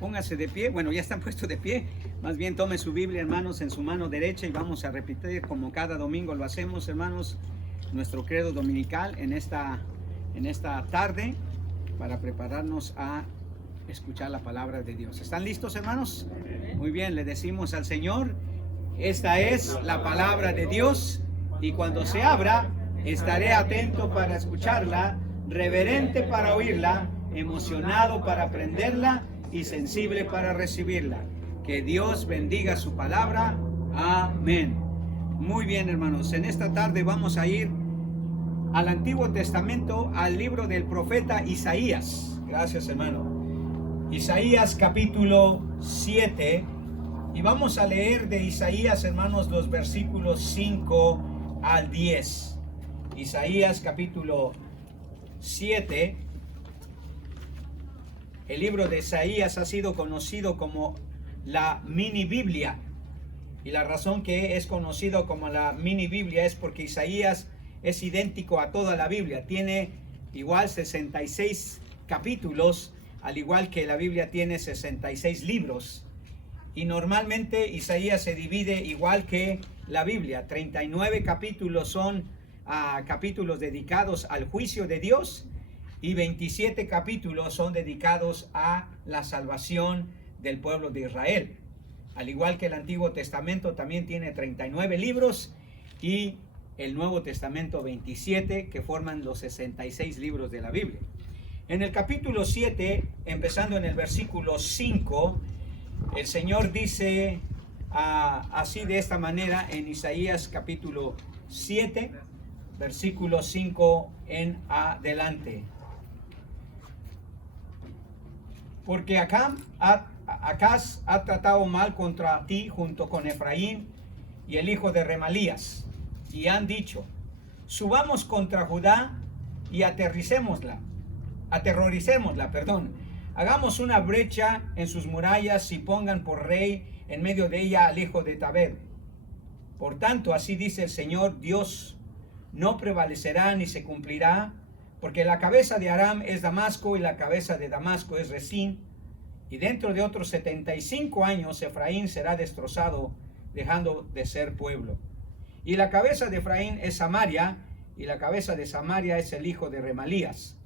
Póngase de pie, bueno, ya están puestos de pie. Más bien tome su Biblia, hermanos, en su mano derecha y vamos a repetir como cada domingo lo hacemos, hermanos, nuestro credo dominical en esta tarde para prepararnos a escuchar la palabra de Dios. ¿Están listos, hermanos? Muy bien, le decimos al Señor, esta es la palabra de Dios y cuando se abra, estaré atento para escucharla, reverente para oírla, emocionado para aprenderla y sensible para recibirla. Que Dios bendiga su palabra. Amén. Muy bien, hermanos, en esta tarde vamos a ir al Antiguo Testamento, al libro del profeta Isaías. Gracias, hermano. Isaías capítulo 7. Y vamos a leer de Isaías, hermanos, los versículos 5 al 10. Isaías capítulo 7. El libro de Isaías ha sido conocido como la mini Biblia. Y la razón que es conocido como la mini Biblia es porque Isaías es idéntico a toda la Biblia. Tiene igual 66 capítulos, al igual que la Biblia tiene 66 libros. Y normalmente Isaías se divide igual que la Biblia. 39 capítulos son capítulos dedicados al juicio de Dios y 27 capítulos son dedicados a la salvación del pueblo de Israel. Al igual que el Antiguo Testamento también tiene 39 libros y el Nuevo Testamento 27, que forman los 66 libros de la Biblia. En el capítulo 7, empezando en el versículo 5, el Señor dice así de esta manera en Isaías capítulo 7, versículo 5 en adelante. Porque Acaz ha tratado mal contra ti junto con Efraín y el hijo de Remalías, y han dicho, subamos contra Judá y aterroricémosla, hagamos una brecha en sus murallas y pongan por rey en medio de ella al hijo de Tabed. Por tanto, así dice el Señor Dios, no prevalecerá ni se cumplirá, porque la cabeza de Aram es Damasco y la cabeza de Damasco es Resín, y dentro de otros 75 años Efraín será destrozado, dejando de ser pueblo. Y la cabeza de Efraín es Samaria, y la cabeza de Samaria es el hijo de Remalías.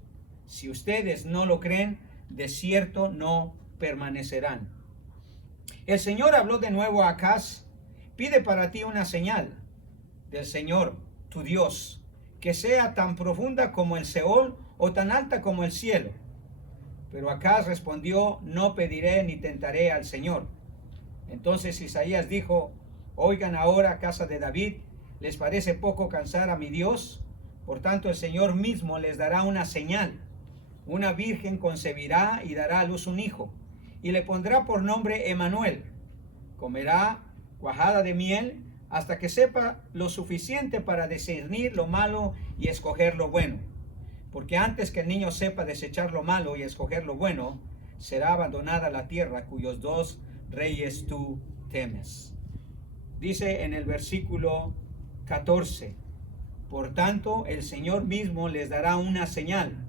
Si ustedes no lo creen, de cierto no permanecerán. El Señor habló de nuevo a Acaz, pide para ti una señal del Señor, tu Dios, que sea tan profunda como el Seol o tan alta como el cielo. Pero Acaz respondió, no pediré ni tentaré al Señor. Entonces Isaías dijo, oigan ahora, casa de David, ¿les parece poco cansar a mi Dios? Por tanto el Señor mismo les dará una señal. Una virgen concebirá y dará a luz un hijo, y le pondrá por nombre Emanuel. Comerá cuajada de miel hasta que sepa lo suficiente para discernir lo malo y escoger lo bueno. Porque antes que el niño sepa desechar lo malo y escoger lo bueno, será abandonada la tierra cuyos dos reyes tú temes. Dice en el versículo 14, por tanto el Señor mismo les dará una señal.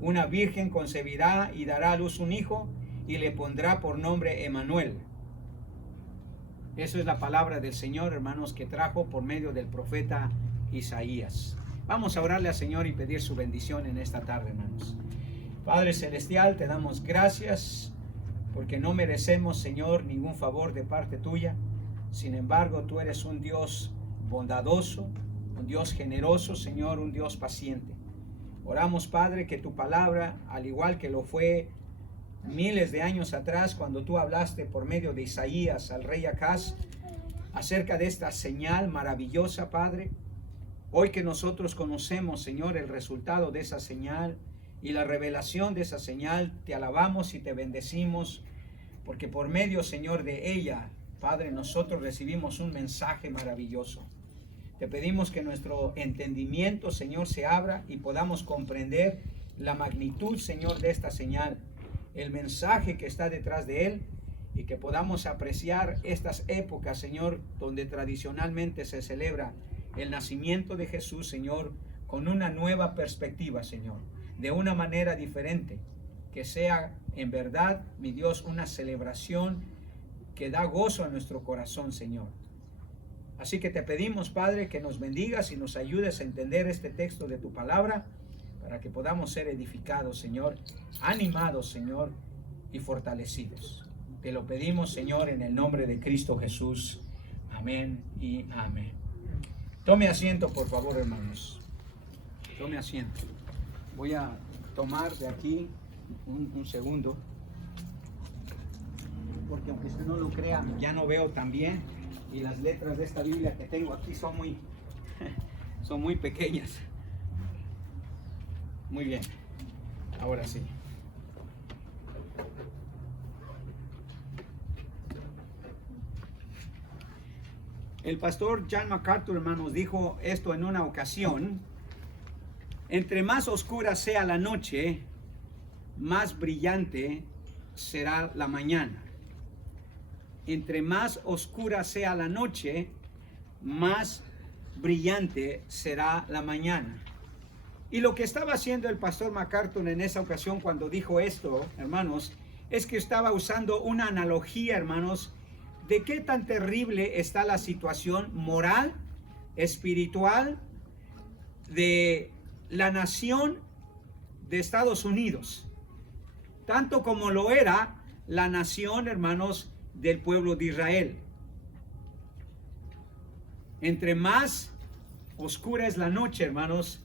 Una virgen concebirá y dará a luz un hijo y le pondrá por nombre Emanuel. Eso es la palabra del Señor, hermanos, que trajo por medio del profeta Isaías. Vamos a orarle al Señor y pedir su bendición en esta tarde, hermanos. Padre Celestial, te damos gracias porque no merecemos, Señor, ningún favor de parte tuya. Sin embargo, tú eres un Dios bondadoso, un Dios generoso, Señor, un Dios paciente. Oramos, Padre, que tu palabra, al igual que lo fue miles de años atrás, cuando tú hablaste por medio de Isaías al rey Acaz, acerca de esta señal maravillosa, Padre, hoy que nosotros conocemos, Señor, el resultado de esa señal y la revelación de esa señal, te alabamos y te bendecimos, porque por medio, Señor, de ella, Padre, nosotros recibimos un mensaje maravilloso. Te pedimos que nuestro entendimiento, Señor, se abra y podamos comprender la magnitud, Señor, de esta señal, el mensaje que está detrás de él, y que podamos apreciar estas épocas, Señor, donde tradicionalmente se celebra el nacimiento de Jesús, Señor, con una nueva perspectiva, Señor, de una manera diferente. que sea en verdad, mi Dios, una celebración que da gozo a nuestro corazón, Señor. Así que te pedimos, Padre, que nos bendigas y nos ayudes a entender este texto de tu palabra, para que podamos ser edificados, Señor, animados, Señor, y fortalecidos. Te lo pedimos, Señor, en el nombre de Cristo Jesús. Amén y amén. Tome asiento, por favor, hermanos. Tome asiento. Voy a tomar de aquí un segundo, porque aunque usted no lo crea, ya no veo tan bien, y las letras de esta Biblia que tengo aquí son muy pequeñas. Muy bien, ahora sí. El pastor John MacArthur, hermanos, dijo esto en una ocasión: entre más oscura sea la noche, más brillante será la mañana. Entre más oscura sea la noche, más brillante será la mañana. Y lo que estaba haciendo el pastor MacArthur en esa ocasión cuando dijo esto, hermanos, es que estaba usando una analogía, hermanos, de qué tan terrible está la situación moral, espiritual de la nación de Estados Unidos, tanto como lo era la nación, hermanos, del pueblo de Israel. Entre más oscura es la noche, hermanos,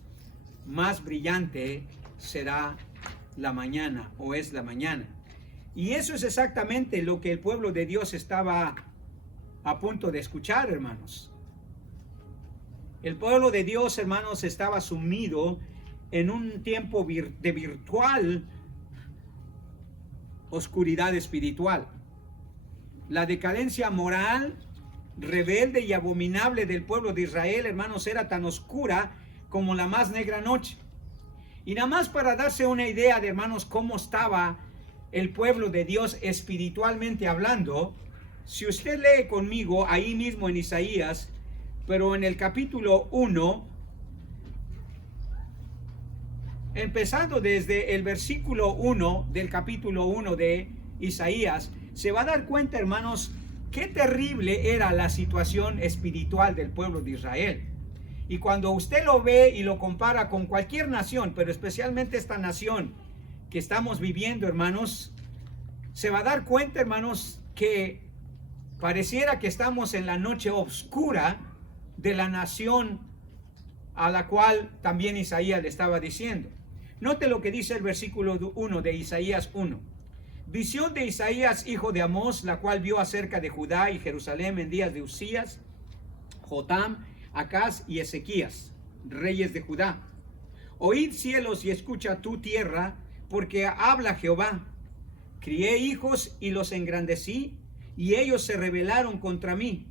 más brillante será la mañana, o es la mañana. Y eso es exactamente lo que el pueblo de Dios estaba a punto de escuchar, hermanos. El pueblo de Dios, hermanos, estaba sumido en un tiempo de virtual oscuridad espiritual. La decadencia moral, rebelde y abominable del pueblo de Israel, hermanos, era tan oscura como la más negra noche. Y nada más para darse una idea de, hermanos, cómo estaba el pueblo de Dios espiritualmente hablando, si usted lee conmigo ahí mismo en Isaías, pero en el capítulo 1, empezando desde el versículo 1 del capítulo 1 de Isaías, se va a dar cuenta, hermanos, qué terrible era la situación espiritual del pueblo de Israel. Y cuando usted lo ve y lo compara con cualquier nación, pero especialmente esta nación que estamos viviendo, hermanos, se va a dar cuenta, hermanos, que pareciera que estamos en la noche oscura de la nación a la cual también Isaías le estaba diciendo. Note lo que dice el versículo 1 de Isaías 1. Visión de Isaías, hijo de Amós, la cual vio acerca de Judá y Jerusalén en días de Usías, Jotam, Acaz y Ezequías, reyes de Judá. Oíd cielos y escucha tu tierra, porque habla Jehová. Crié hijos y los engrandecí, y ellos se rebelaron contra mí.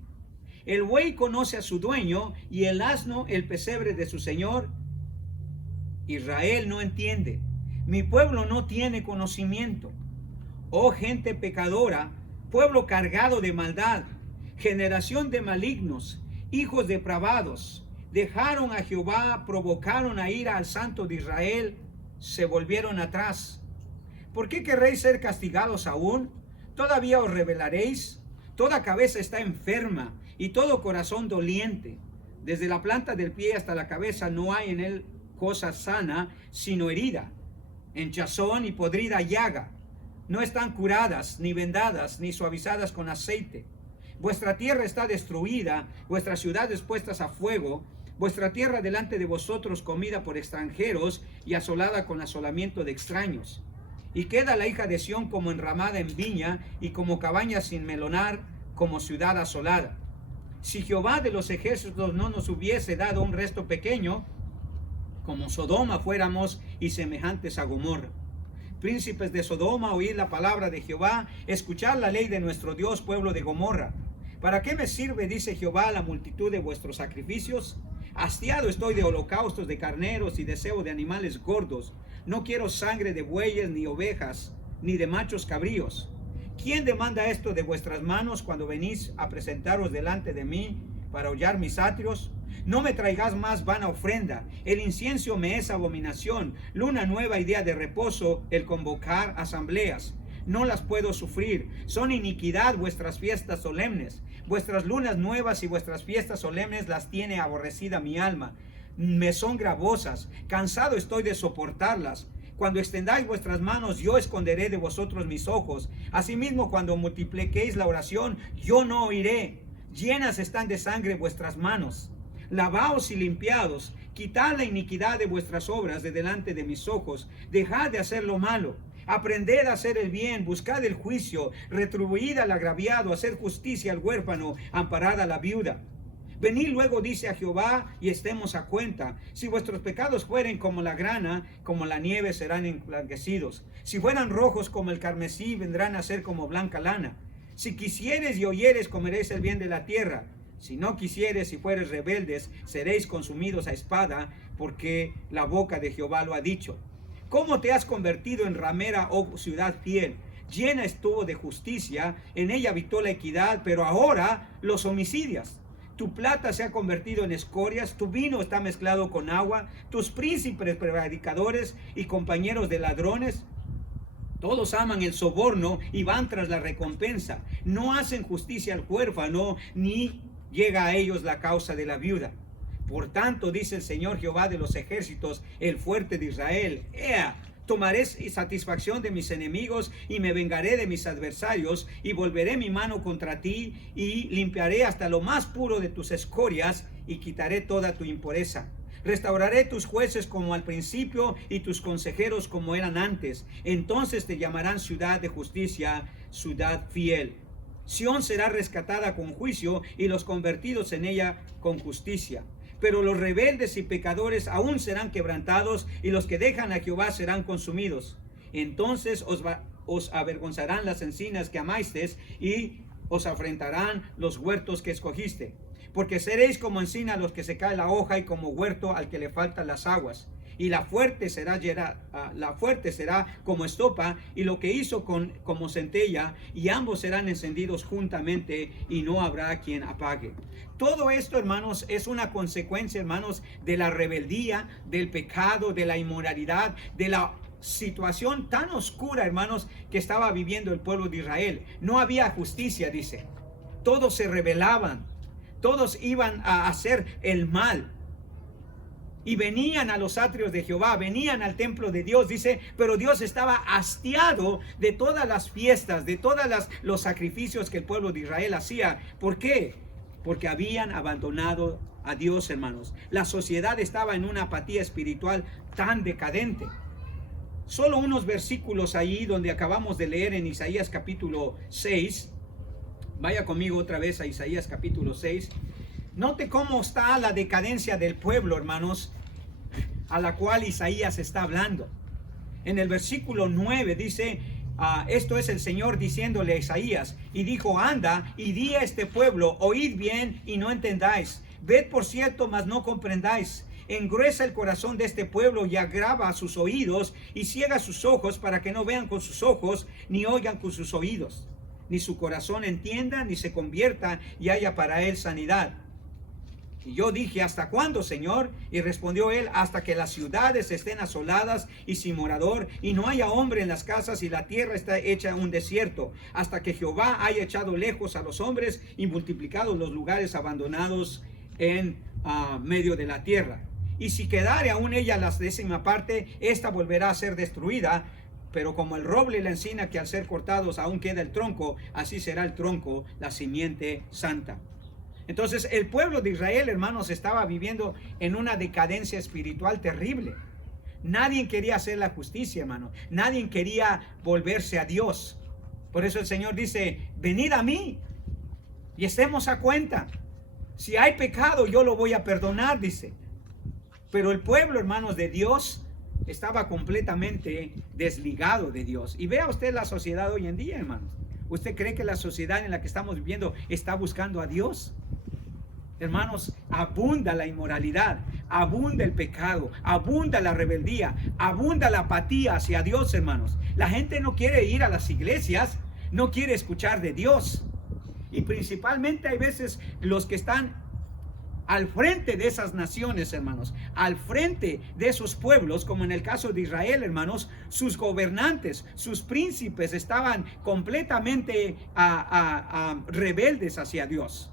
El buey conoce a su dueño, y el asno el pesebre de su señor. Israel no entiende, mi pueblo no tiene conocimiento. Oh gente pecadora, pueblo cargado de maldad, generación de malignos, hijos depravados, dejaron a Jehová, provocaron a ira al Santo de Israel, se volvieron atrás. ¿Por qué querréis ser castigados aún? ¿Todavía os rebelaréis? Toda cabeza está enferma y todo corazón doliente. Desde la planta del pie hasta la cabeza no hay en él cosa sana, sino herida, hinchazón y podrida llaga. No están curadas, ni vendadas, ni suavizadas con aceite. Vuestra tierra está destruida, vuestras ciudades puestas a fuego, vuestra tierra delante de vosotros comida por extranjeros y asolada con asolamiento de extraños. Y queda la hija de Sión como enramada en viña y como cabaña sin melonar, como ciudad asolada. Si Jehová de los ejércitos no nos hubiese dado un resto pequeño, como Sodoma fuéramos y semejantes a Gomorra. Príncipes de Sodoma, oíd la palabra de Jehová, escuchad la ley de nuestro Dios, pueblo de Gomorra. ¿Para qué me sirve, dice Jehová, la multitud de vuestros sacrificios? Hastiado estoy de holocaustos de carneros y deseo de animales gordos. No quiero sangre de bueyes ni ovejas, ni de machos cabríos. ¿Quién demanda esto de vuestras manos cuando venís a presentaros delante de mí para hollar mis atrios? No me traigas más vana ofrenda. El incienso me es abominación. Luna nueva y día de reposo, el convocar asambleas. No las puedo sufrir. Son iniquidad vuestras fiestas solemnes. Vuestras lunas nuevas y vuestras fiestas solemnes las tiene aborrecida mi alma. Me son gravosas. Cansado estoy de soportarlas. Cuando extendáis vuestras manos, yo esconderé de vosotros mis ojos. Asimismo, cuando multipliquéis la oración, yo no oiré. Llenas están de sangre vuestras manos. Lavaos y limpiados, quitad la iniquidad de vuestras obras de delante de mis ojos, dejad de hacer lo malo, aprended a hacer el bien, buscad el juicio, retribuid al agraviado, hacer justicia al huérfano, amparad a la viuda. Venid luego, dice a Jehová, y estemos a cuenta. Si vuestros pecados fueren como la grana, como la nieve serán emblanquecidos. Si fueran rojos como el carmesí, vendrán a ser como blanca lana. Si quisieres y oyeres, comeréis el bien de la tierra. Si no quisieres y fueres rebeldes, seréis consumidos a espada, porque la boca de Jehová lo ha dicho. ¿Cómo te has convertido en ramera, oh ciudad fiel? Llena estuvo de justicia, en ella habitó la equidad, pero ahora los homicidias. Tu plata se ha convertido en escorias, tu vino está mezclado con agua, tus príncipes prevaricadores y compañeros de ladrones. Todos aman el soborno y van tras la recompensa. No hacen justicia al huérfano, ni llega a ellos la causa de la viuda. Por tanto, dice el Señor Jehová de los ejércitos, el fuerte de Israel: Ea, tomaré satisfacción de mis enemigos y me vengaré de mis adversarios, y volveré mi mano contra ti y limpiaré hasta lo más puro de tus escorias y quitaré toda tu impureza. Restauraré tus jueces como al principio y tus consejeros como eran antes. Entonces te llamarán ciudad de justicia, ciudad fiel. Sión será rescatada con juicio y los convertidos en ella con justicia. Pero los rebeldes y pecadores aún serán quebrantados, y los que dejan a Jehová serán consumidos. Entonces os avergonzarán las encinas que amasteis, y os afrentarán los huertos que escogiste. Porque seréis como encina a los que se cae la hoja, y como huerto al que le faltan las aguas. Y la fuerte será como estopa, y lo que hizo como centella, y ambos serán encendidos juntamente, y no habrá quien apague. Todo esto, hermanos, es una consecuencia, hermanos, de la rebeldía, del pecado, de la inmoralidad, de la situación tan oscura, hermanos, que estaba viviendo el pueblo de Israel. No había justicia, dice. Todos se rebelaban, todos iban a hacer el mal. Y venían a los atrios de Jehová, venían al templo de Dios, dice, pero Dios estaba hastiado de todas las fiestas, de todos los sacrificios que el pueblo de Israel hacía. ¿Por qué? Porque habían abandonado a Dios, hermanos. La sociedad estaba en una apatía espiritual tan decadente. Solo unos versículos ahí donde acabamos de leer en Isaías capítulo 6. Vaya conmigo otra vez a Isaías capítulo 6. Note cómo está la decadencia del pueblo, hermanos, a la cual Isaías está hablando. En el versículo 9 dice, esto es el Señor diciéndole a Isaías, y dijo: anda y di a este pueblo, oíd bien y no entendáis, ved por cierto, mas no comprendáis. Engruesa el corazón de este pueblo y agrava sus oídos, y ciega sus ojos para que no vean con sus ojos, ni oigan con sus oídos, ni su corazón entienda, ni se convierta y haya para él sanidad. Y yo dije: ¿hasta cuándo, Señor? Y respondió él: hasta que las ciudades estén asoladas y sin morador, y no haya hombre en las casas, y la tierra está hecha un desierto, hasta que Jehová haya echado lejos a los hombres y multiplicado los lugares abandonados en medio de la tierra. Y si quedare aún ella la 10ª parte, esta volverá a ser destruida. Pero como el roble y la encina, que al ser cortados aún queda el tronco, así será el tronco, la simiente santa. Entonces el pueblo de Israel, hermanos, estaba viviendo en una decadencia espiritual terrible. Nadie quería hacer la justicia, hermano. Nadie quería volverse a Dios. Por eso el Señor dice: venid a mí y estemos a cuenta. Si hay pecado, yo lo voy a perdonar, dice. Pero el pueblo, hermanos, de Dios estaba completamente desligado de Dios. Y vea usted la sociedad hoy en día, hermanos. ¿Usted cree que la sociedad en la que estamos viviendo está buscando a Dios? Hermanos, abunda la inmoralidad, abunda el pecado, abunda la rebeldía, abunda la apatía hacia Dios, hermanos. La gente no quiere ir a las iglesias, no quiere escuchar de Dios. Y principalmente hay veces los que están al frente de esas naciones, hermanos, al frente de esos pueblos, como en el caso de Israel, hermanos, sus gobernantes, sus príncipes estaban completamente rebeldes hacia Dios.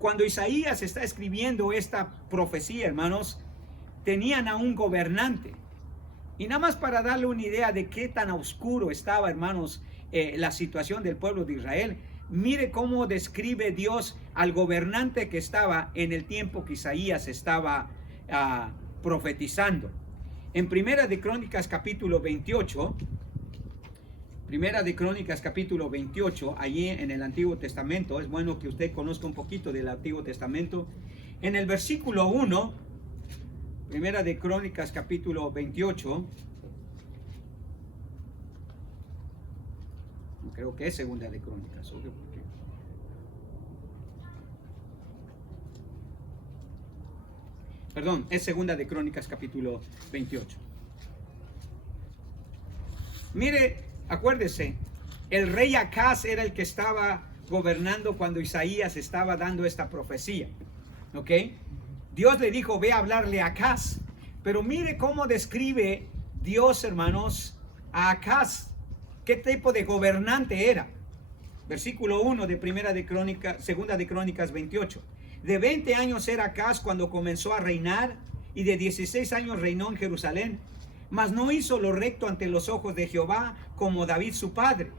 Cuando Isaías está escribiendo esta profecía, hermanos, tenían a un gobernante. Y nada más para darle una idea de qué tan oscuro estaba, hermanos, la situación del pueblo de Israel, mire cómo describe Dios al gobernante que estaba en el tiempo que Isaías estaba profetizando. En Primera de Crónicas capítulo 28, allí en el Antiguo Testamento, es bueno que usted conozca un poquito del Antiguo Testamento. En el versículo 1, Primera de Crónicas capítulo 28, creo que es Segunda de Crónicas, perdón, es Segunda de Crónicas capítulo 28. Mire, acuérdese, el rey Acaz era el que estaba gobernando cuando Isaías estaba dando esta profecía, ¿ok? Dios le dijo, ve a hablarle a Acaz, pero mire cómo describe Dios, hermanos, a Acaz. ¿Qué tipo de gobernante era? Versículo 1 de Segunda de Crónicas 28. De 20 años era Acaz cuando comenzó a reinar, y de 16 años reinó en Jerusalén. Mas no hizo lo recto ante los ojos de Jehová como David su padre.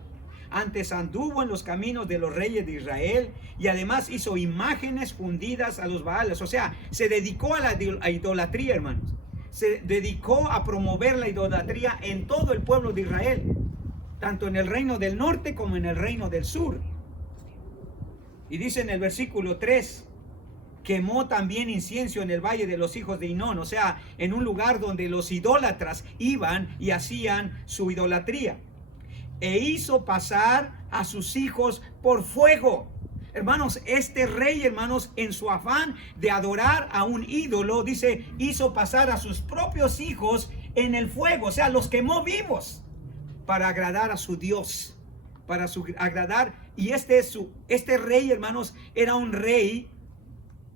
Antes anduvo en los caminos de los reyes de Israel, y además hizo imágenes fundidas a los Baales. O sea, se dedicó a la idolatría, hermanos. Se dedicó a promover la idolatría en todo el pueblo de Israel, tanto en el reino del norte como en el reino del sur. Y dice en el versículo 3, quemó también incienso en el valle de los hijos de Hinón, o sea, en un lugar donde los idólatras iban y hacían su idolatría. E hizo pasar a sus hijos por fuego. Hermanos, este rey, hermanos, en su afán de adorar a un ídolo, dice, hizo pasar a sus propios hijos en el fuego, o sea, los quemó vivos, para agradar a su Dios, agradar. Y este rey, hermanos, era un rey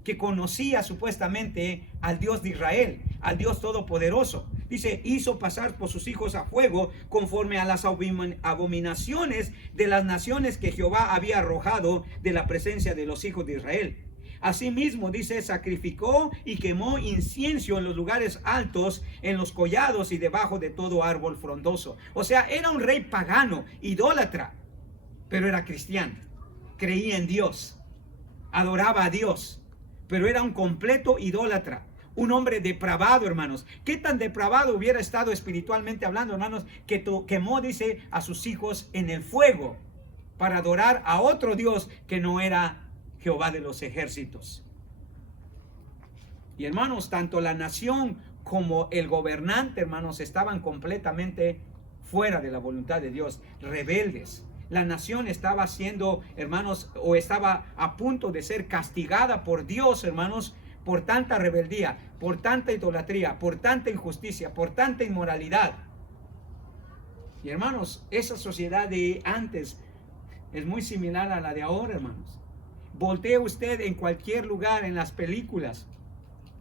que conocía supuestamente al Dios de Israel, al Dios Todopoderoso. Dice, hizo pasar por sus hijos a fuego conforme a las abominaciones de las naciones que Jehová había arrojado de la presencia de los hijos de Israel. Asimismo, dice, sacrificó y quemó incienso en los lugares altos, en los collados y debajo de todo árbol frondoso. O sea, era un rey pagano, idólatra, pero era cristiano, creía en Dios, adoraba a Dios, pero era un completo idólatra, un hombre depravado, hermanos. ¿Qué tan depravado hubiera estado espiritualmente hablando, hermanos? Que quemó, dice, a sus hijos en el fuego para adorar a otro Dios que no era Jehová de los ejércitos. Y hermanos, tanto la nación como el gobernante, hermanos, estaban completamente fuera de la voluntad de Dios, rebeldes. La nación estaba siendo, hermanos, o estaba a punto de ser castigada por Dios, hermanos, por tanta rebeldía, por tanta idolatría, por tanta injusticia, por tanta inmoralidad. Y hermanos, esa sociedad de antes es muy similar a la de ahora, hermanos. Voltee usted en cualquier lugar, en las películas,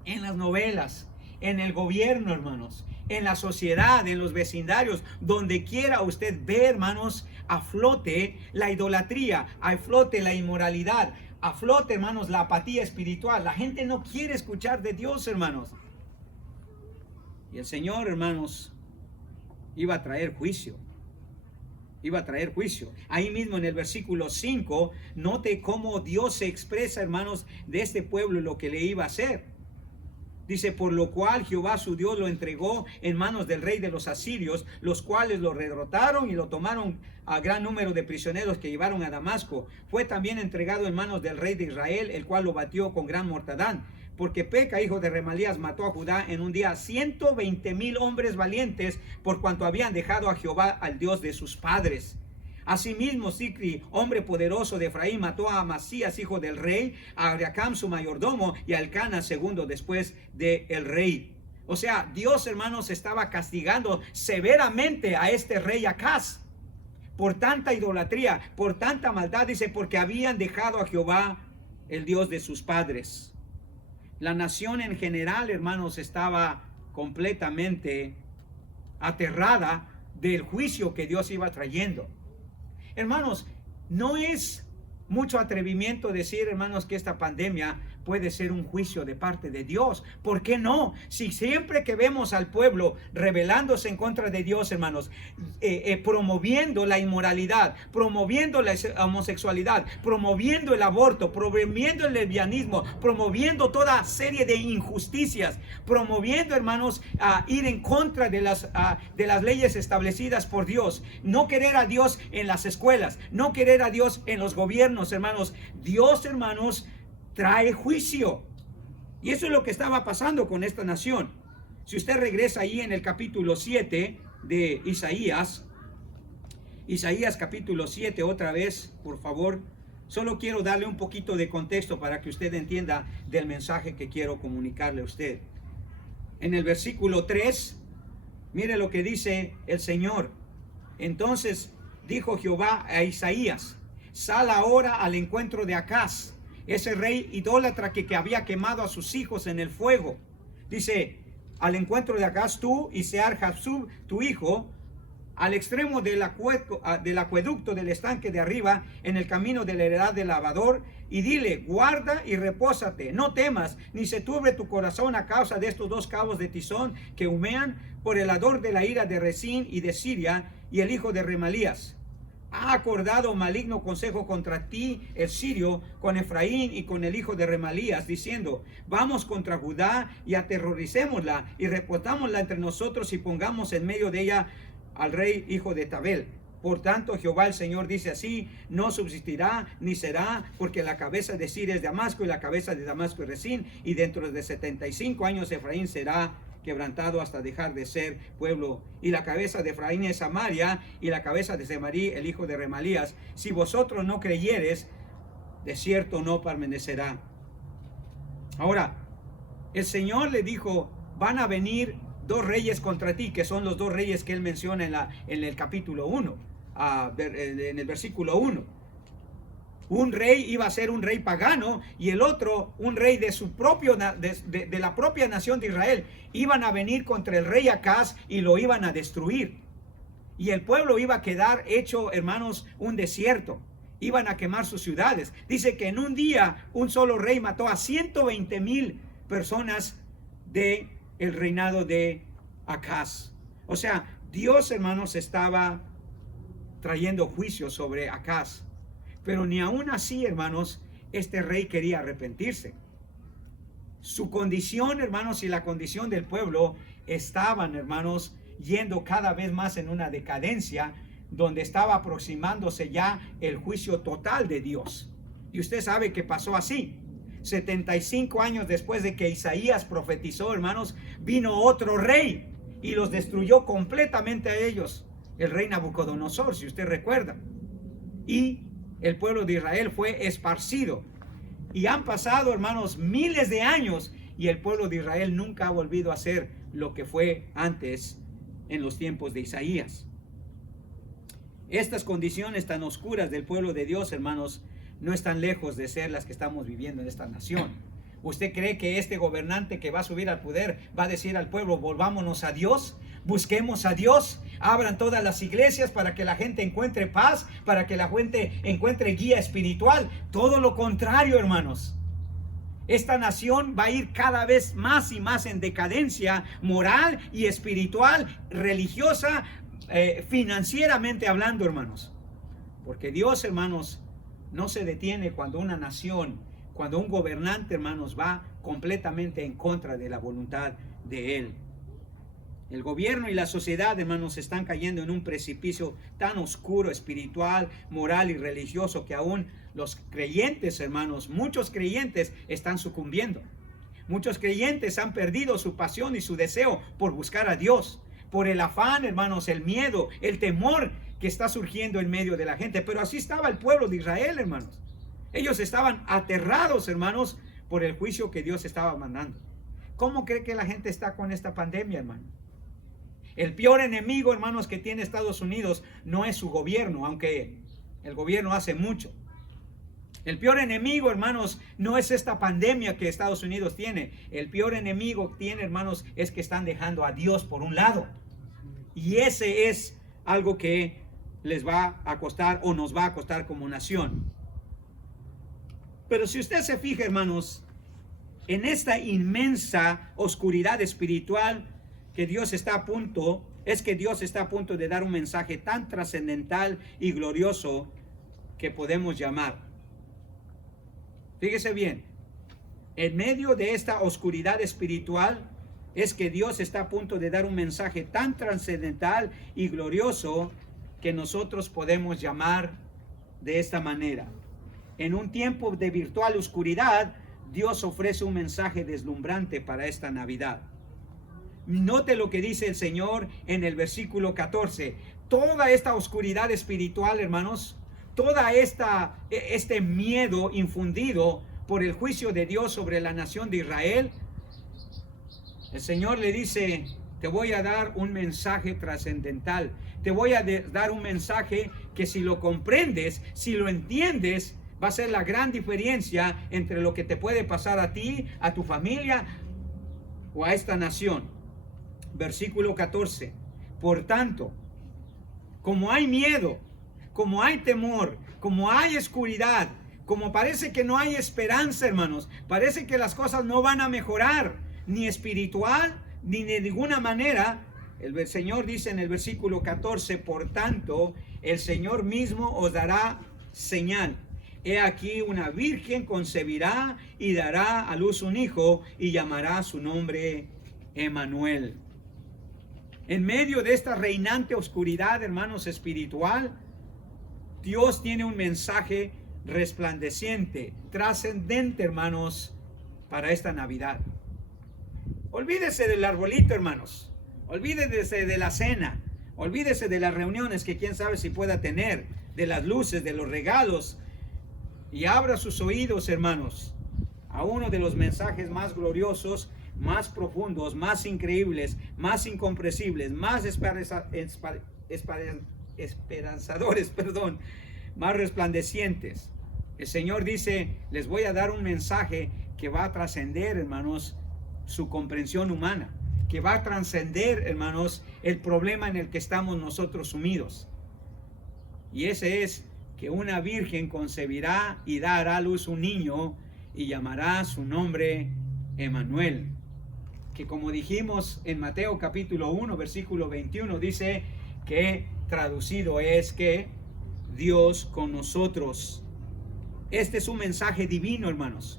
en las novelas, en el gobierno, hermanos, en la sociedad, en los vecindarios, donde quiera usted ver, hermanos, a flote la idolatría, a flote la inmoralidad, a flote, hermanos, la apatía espiritual. La gente no quiere escuchar de Dios, hermanos. Y el Señor, hermanos, iba a traer juicio. Iba a traer juicio. Ahí mismo en el versículo 5, note cómo Dios se expresa, hermanos, de este pueblo, lo que le iba a hacer. Dice, por lo cual Jehová su Dios lo entregó en manos del rey de los asirios, los cuales lo derrotaron y lo tomaron a gran número de prisioneros que llevaron a Damasco. Fue también entregado en manos del rey de Israel, el cual lo batió con gran mortandad. Porque Peca, hijo de Remalías, mató a Judá en un día 120,000 hombres valientes, por cuanto habían dejado a Jehová, al Dios de sus padres. Asimismo, Sicri, hombre poderoso de Efraín, mató a Amasías, hijo del rey, a Ariacam, su mayordomo, y a Elcana, segundo después del rey. O sea, Dios, hermanos, estaba castigando severamente a este rey Acaz por tanta idolatría, por tanta maldad, dice, porque habían dejado a Jehová, el Dios de sus padres. La nación en general, hermanos, estaba completamente aterrada del juicio que Dios iba trayendo. Hermanos, no es mucho atrevimiento decir, hermanos, que esta pandemia puede ser un juicio de parte de Dios. ¿Por qué no? Si siempre que vemos al pueblo rebelándose en contra de Dios, hermanos, promoviendo la inmoralidad, promoviendo la homosexualidad, promoviendo el aborto, promoviendo el lesbianismo, promoviendo toda serie de injusticias, promoviendo, hermanos, ir en contra de las leyes establecidas por Dios, no querer a Dios en las escuelas, no querer a Dios en los gobiernos, hermanos. Dios, hermanos, trae juicio. Y eso es lo que estaba pasando con esta nación. Si usted regresa ahí en el capítulo 7 de Isaías capítulo 7 otra vez, por favor. Solo quiero darle un poquito de contexto para que usted entienda del mensaje que quiero comunicarle a usted. En el versículo 3, mire lo que dice el Señor. Entonces dijo Jehová a Isaías: sal ahora al encuentro de Acaz, ese rey idólatra que había quemado a sus hijos en el fuego. Dice: al encuentro de Acaz tú y Sear-Jabsub tu hijo, al extremo del acueducto del estanque de arriba, en el camino de la heredad del lavador, y dile: guarda y repósate, no temas, ni se turbe tu corazón a causa de estos dos cabos de tizón que humean por el ardor de la ira de Rezín y de Siria y el hijo de Remalías. Ha acordado maligno consejo contra ti el sirio con Efraín y con el hijo de Remalías, diciendo: vamos contra Judá y aterroricémosla y reportámosla entre nosotros y pongamos en medio de ella al rey hijo de Tabel. Por tanto, Jehová el Señor dice así: no subsistirá ni será, porque la cabeza de Siria es Damasco y la cabeza de Damasco es Rezín, y dentro de 75 años Efraín será quebrantado hasta dejar de ser pueblo, y la cabeza de Efraín es Samaria, y la cabeza de Semarí el hijo de Remalías. Si vosotros no creyeres, de cierto no permanecerá. Ahora, el Señor le dijo: van a venir dos reyes contra ti, que son los dos reyes que él menciona en el capítulo 1, en el versículo 1. Un rey iba a ser un rey pagano y el otro un rey de su propio de la propia nación de Israel. Iban a venir contra el rey Acaz y lo iban a destruir. Y el pueblo iba a quedar hecho, hermanos, un desierto. Iban a quemar sus ciudades. Dice que en un día un solo rey mató a 120,000 personas de el reinado de Acaz. O sea, Dios, hermanos, estaba trayendo juicio sobre Acaz. Pero ni aún así, hermanos, este rey quería arrepentirse. Su condición, hermanos, y la condición del pueblo estaban, hermanos, yendo cada vez más en una decadencia, donde estaba aproximándose ya el juicio total de Dios. Y usted sabe que pasó así. 75 años después de que Isaías profetizó, hermanos, vino otro rey y los destruyó completamente a ellos. El rey Nabucodonosor, si usted recuerda. Y el pueblo de Israel fue esparcido. Y han pasado, hermanos, miles de años y el pueblo de Israel nunca ha volvido a ser lo que fue antes en los tiempos de Isaías. Estas condiciones tan oscuras del pueblo de Dios, hermanos, no están lejos de ser las que estamos viviendo en esta nación. ¿Usted cree que este gobernante que va a subir al poder va a decir al pueblo: volvámonos a Dios, busquemos a Dios, abran todas las iglesias para que la gente encuentre paz, para que la gente encuentre guía espiritual? Todo lo contrario, hermanos. Esta nación va a ir cada vez más y más en decadencia moral y espiritual, religiosa, financieramente hablando, hermanos. Porque Dios, hermanos, no se detiene cuando una nación, cuando un gobernante, hermanos, va completamente en contra de la voluntad de Él. El gobierno y la sociedad, hermanos, están cayendo en un precipicio tan oscuro, espiritual, moral y religioso, que aún los creyentes, hermanos, muchos creyentes están sucumbiendo. Muchos creyentes han perdido su pasión y su deseo por buscar a Dios, por el afán, hermanos, el miedo, el temor que está surgiendo en medio de la gente. Pero así estaba el pueblo de Israel, hermanos. Ellos estaban aterrados, hermanos, por el juicio que Dios estaba mandando. ¿Cómo cree que la gente está con esta pandemia, hermano? El peor enemigo, hermanos, que tiene Estados Unidos no es su gobierno, aunque el gobierno hace mucho. El peor enemigo, hermanos, no es esta pandemia que Estados Unidos tiene. El peor enemigo que tiene, hermanos, es que están dejando a Dios por un lado. Y ese es algo que les va a costar o nos va a costar como nación. Pero si usted se fija, hermanos, en esta inmensa oscuridad espiritual que Dios está a punto, es que Dios está a punto de dar un mensaje tan trascendental y glorioso que podemos llamar. Fíjese bien, en medio de esta oscuridad espiritual es que Dios está a punto de dar un mensaje tan trascendental y glorioso que nosotros podemos llamar de esta manera. En un tiempo de virtual oscuridad, Dios ofrece un mensaje deslumbrante para esta Navidad. Note lo que dice el Señor en el versículo 14. Toda esta oscuridad espiritual, hermanos, toda este miedo infundido por el juicio de Dios sobre la nación de Israel, el Señor le dice, te voy a dar un mensaje trascendental. Te voy a dar un mensaje que si lo comprendes, si lo entiendes, va a ser la gran diferencia entre lo que te puede pasar a ti, a tu familia o a esta nación. Versículo 14. Por tanto, como hay miedo, como hay temor, como hay oscuridad, como parece que no hay esperanza, hermanos, parece que las cosas no van a mejorar, ni espiritual, ni de ninguna manera. El Señor dice en el versículo 14, por tanto, el Señor mismo os dará señal. He aquí una virgen concebirá y dará a luz un hijo y llamará su nombre Emmanuel. En medio de esta reinante oscuridad, hermanos, espiritual, Dios tiene un mensaje resplandeciente, trascendente, hermanos, para esta Navidad. Olvídese del arbolito, hermanos. Olvídese de la cena. Olvídese de las reuniones que quién sabe si pueda tener, de las luces, de los regalos. Y abra sus oídos, hermanos, a uno de los mensajes más gloriosos, más profundos, más increíbles, más incomprensibles, más esperanzadores, más resplandecientes. El Señor dice, les voy a dar un mensaje que va a trascender, hermanos, su comprensión humana, que va a trascender, hermanos, el problema en el que estamos nosotros sumidos. Y ese es que una virgen concebirá y dará a luz un niño y llamará su nombre Emmanuel. Que como dijimos en Mateo capítulo 1, versículo 21, dice que traducido es que Dios con nosotros. Este es un mensaje divino, hermanos.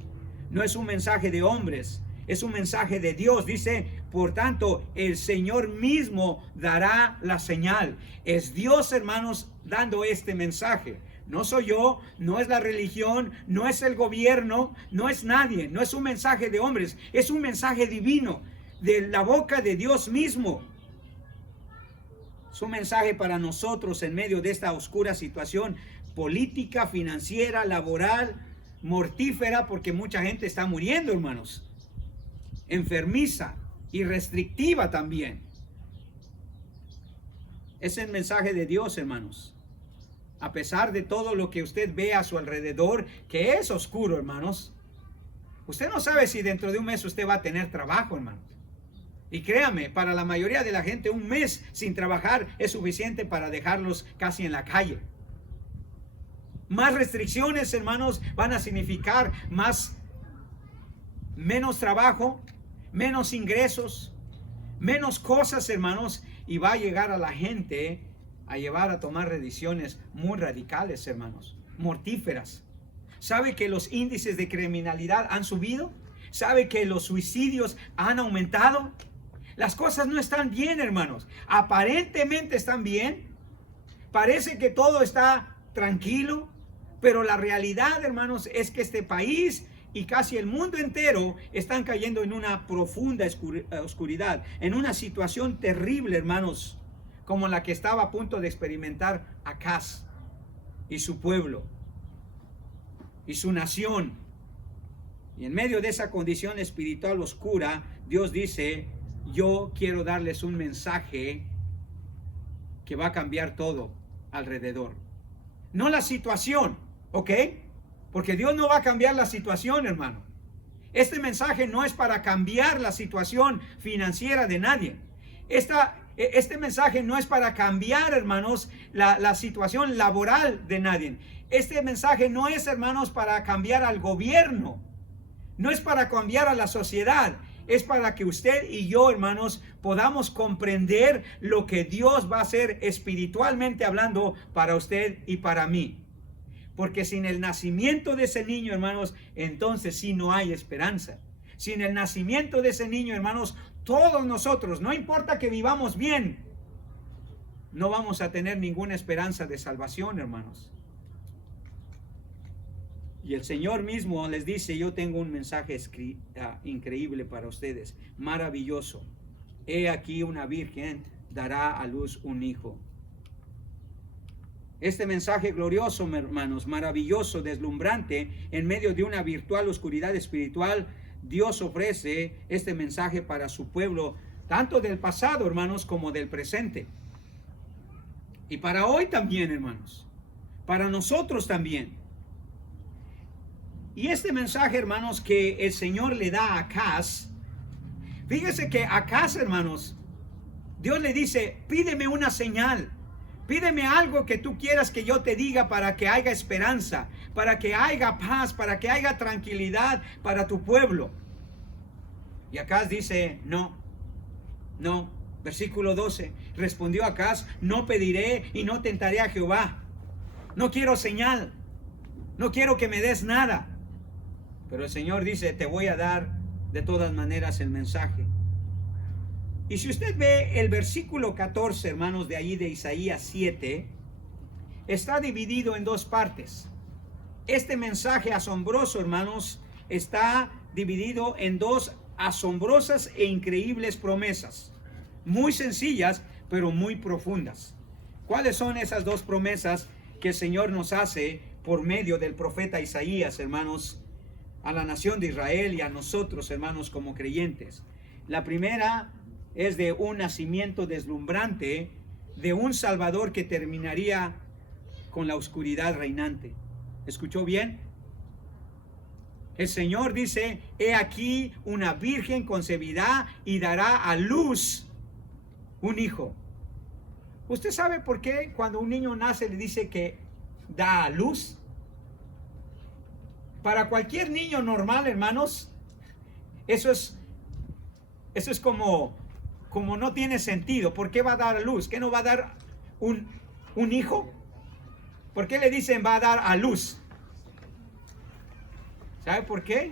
No es un mensaje de hombres, es un mensaje de Dios. Dice, por tanto, el Señor mismo dará la señal. Es Dios, hermanos, dando este mensaje. No soy yo, no es la religión, no es el gobierno, no es nadie, no es un mensaje de hombres, es un mensaje divino de la boca de Dios mismo. Es un mensaje para nosotros en medio de esta oscura situación política, financiera, laboral, mortífera, porque mucha gente está muriendo, hermanos, enfermiza y restrictiva también. Es el mensaje de Dios, hermanos. A pesar de todo lo que usted ve a su alrededor, que es oscuro, hermanos, usted no sabe si dentro de un mes usted va a tener trabajo, hermanos. Y créame, para la mayoría de la gente, un mes sin trabajar es suficiente para dejarlos casi en la calle. Más restricciones, hermanos, van a significar menos trabajo, menos ingresos, menos cosas, hermanos, y va a llegar a la gente a llevar a tomar decisiones muy radicales, hermanos, mortíferas. ¿Sabe que los índices de criminalidad han subido? ¿Sabe que los suicidios han aumentado? Las cosas no están bien, hermanos. Aparentemente están bien. Parece que todo está tranquilo, pero la realidad, hermanos, es que este país y casi el mundo entero están cayendo en una profunda oscuridad, en una situación terrible, hermanos, como la que estaba a punto de experimentar Acaz y su pueblo y su nación. Y en medio de esa condición espiritual oscura, Dios dice, yo quiero darles un mensaje que va a cambiar todo alrededor. No la situación, ¿ok? Porque Dios no va a cambiar la situación, hermano. Este mensaje no es para cambiar la situación financiera de nadie. Este mensaje no es para cambiar, hermanos, la situación laboral de nadie. Este mensaje no es, hermanos, para cambiar al gobierno. No es para cambiar a la sociedad. Es para que usted y yo, hermanos, podamos comprender lo que Dios va a hacer espiritualmente hablando para usted y para mí. Porque sin el nacimiento de ese niño, hermanos, entonces sí no hay esperanza. Sin el nacimiento de ese niño, hermanos, todos nosotros, no importa que vivamos bien, no vamos a tener ninguna esperanza de salvación, hermanos. Y el Señor mismo les dice, yo tengo un mensaje increíble para ustedes, maravilloso. He aquí una virgen dará a luz un hijo. Este mensaje glorioso, hermanos, maravilloso, deslumbrante, en medio de una virtual oscuridad espiritual, Dios ofrece este mensaje para su pueblo, tanto del pasado, hermanos, como del presente. Y para hoy también, hermanos, para nosotros también. Y este mensaje, hermanos, que el Señor le da a Acaz, fíjese que Acaz, hermanos, Dios le dice, pídeme una señal. Pídeme algo que tú quieras que yo te diga para que haya esperanza, para que haya paz, para que haya tranquilidad para tu pueblo. Y Acaz dice, no. Versículo 12, respondió Acaz, no pediré y no tentaré a Jehová. No quiero señal, no quiero que me des nada. Pero el Señor dice, te voy a dar de todas maneras el mensaje. Y si usted ve el versículo 14, hermanos, de allí de Isaías 7, está dividido en dos partes. Este mensaje asombroso, hermanos, está dividido en dos asombrosas e increíbles promesas. Muy sencillas, pero muy profundas. ¿Cuáles son esas dos promesas que el Señor nos hace por medio del profeta Isaías, hermanos, a la nación de Israel y a nosotros, hermanos, como creyentes? La primera es de un nacimiento deslumbrante de un Salvador que terminaría con la oscuridad reinante. ¿Escuchó bien? El Señor dice, he aquí una virgen concebirá y dará a luz un hijo. ¿Usted sabe por qué cuando un niño nace le dice que da a luz? Para cualquier niño normal, hermanos, eso es como no tiene sentido. ¿Por qué va a dar a luz? ¿Qué no va a dar un hijo? ¿Por qué le dicen va a dar a luz? ¿Sabe por qué?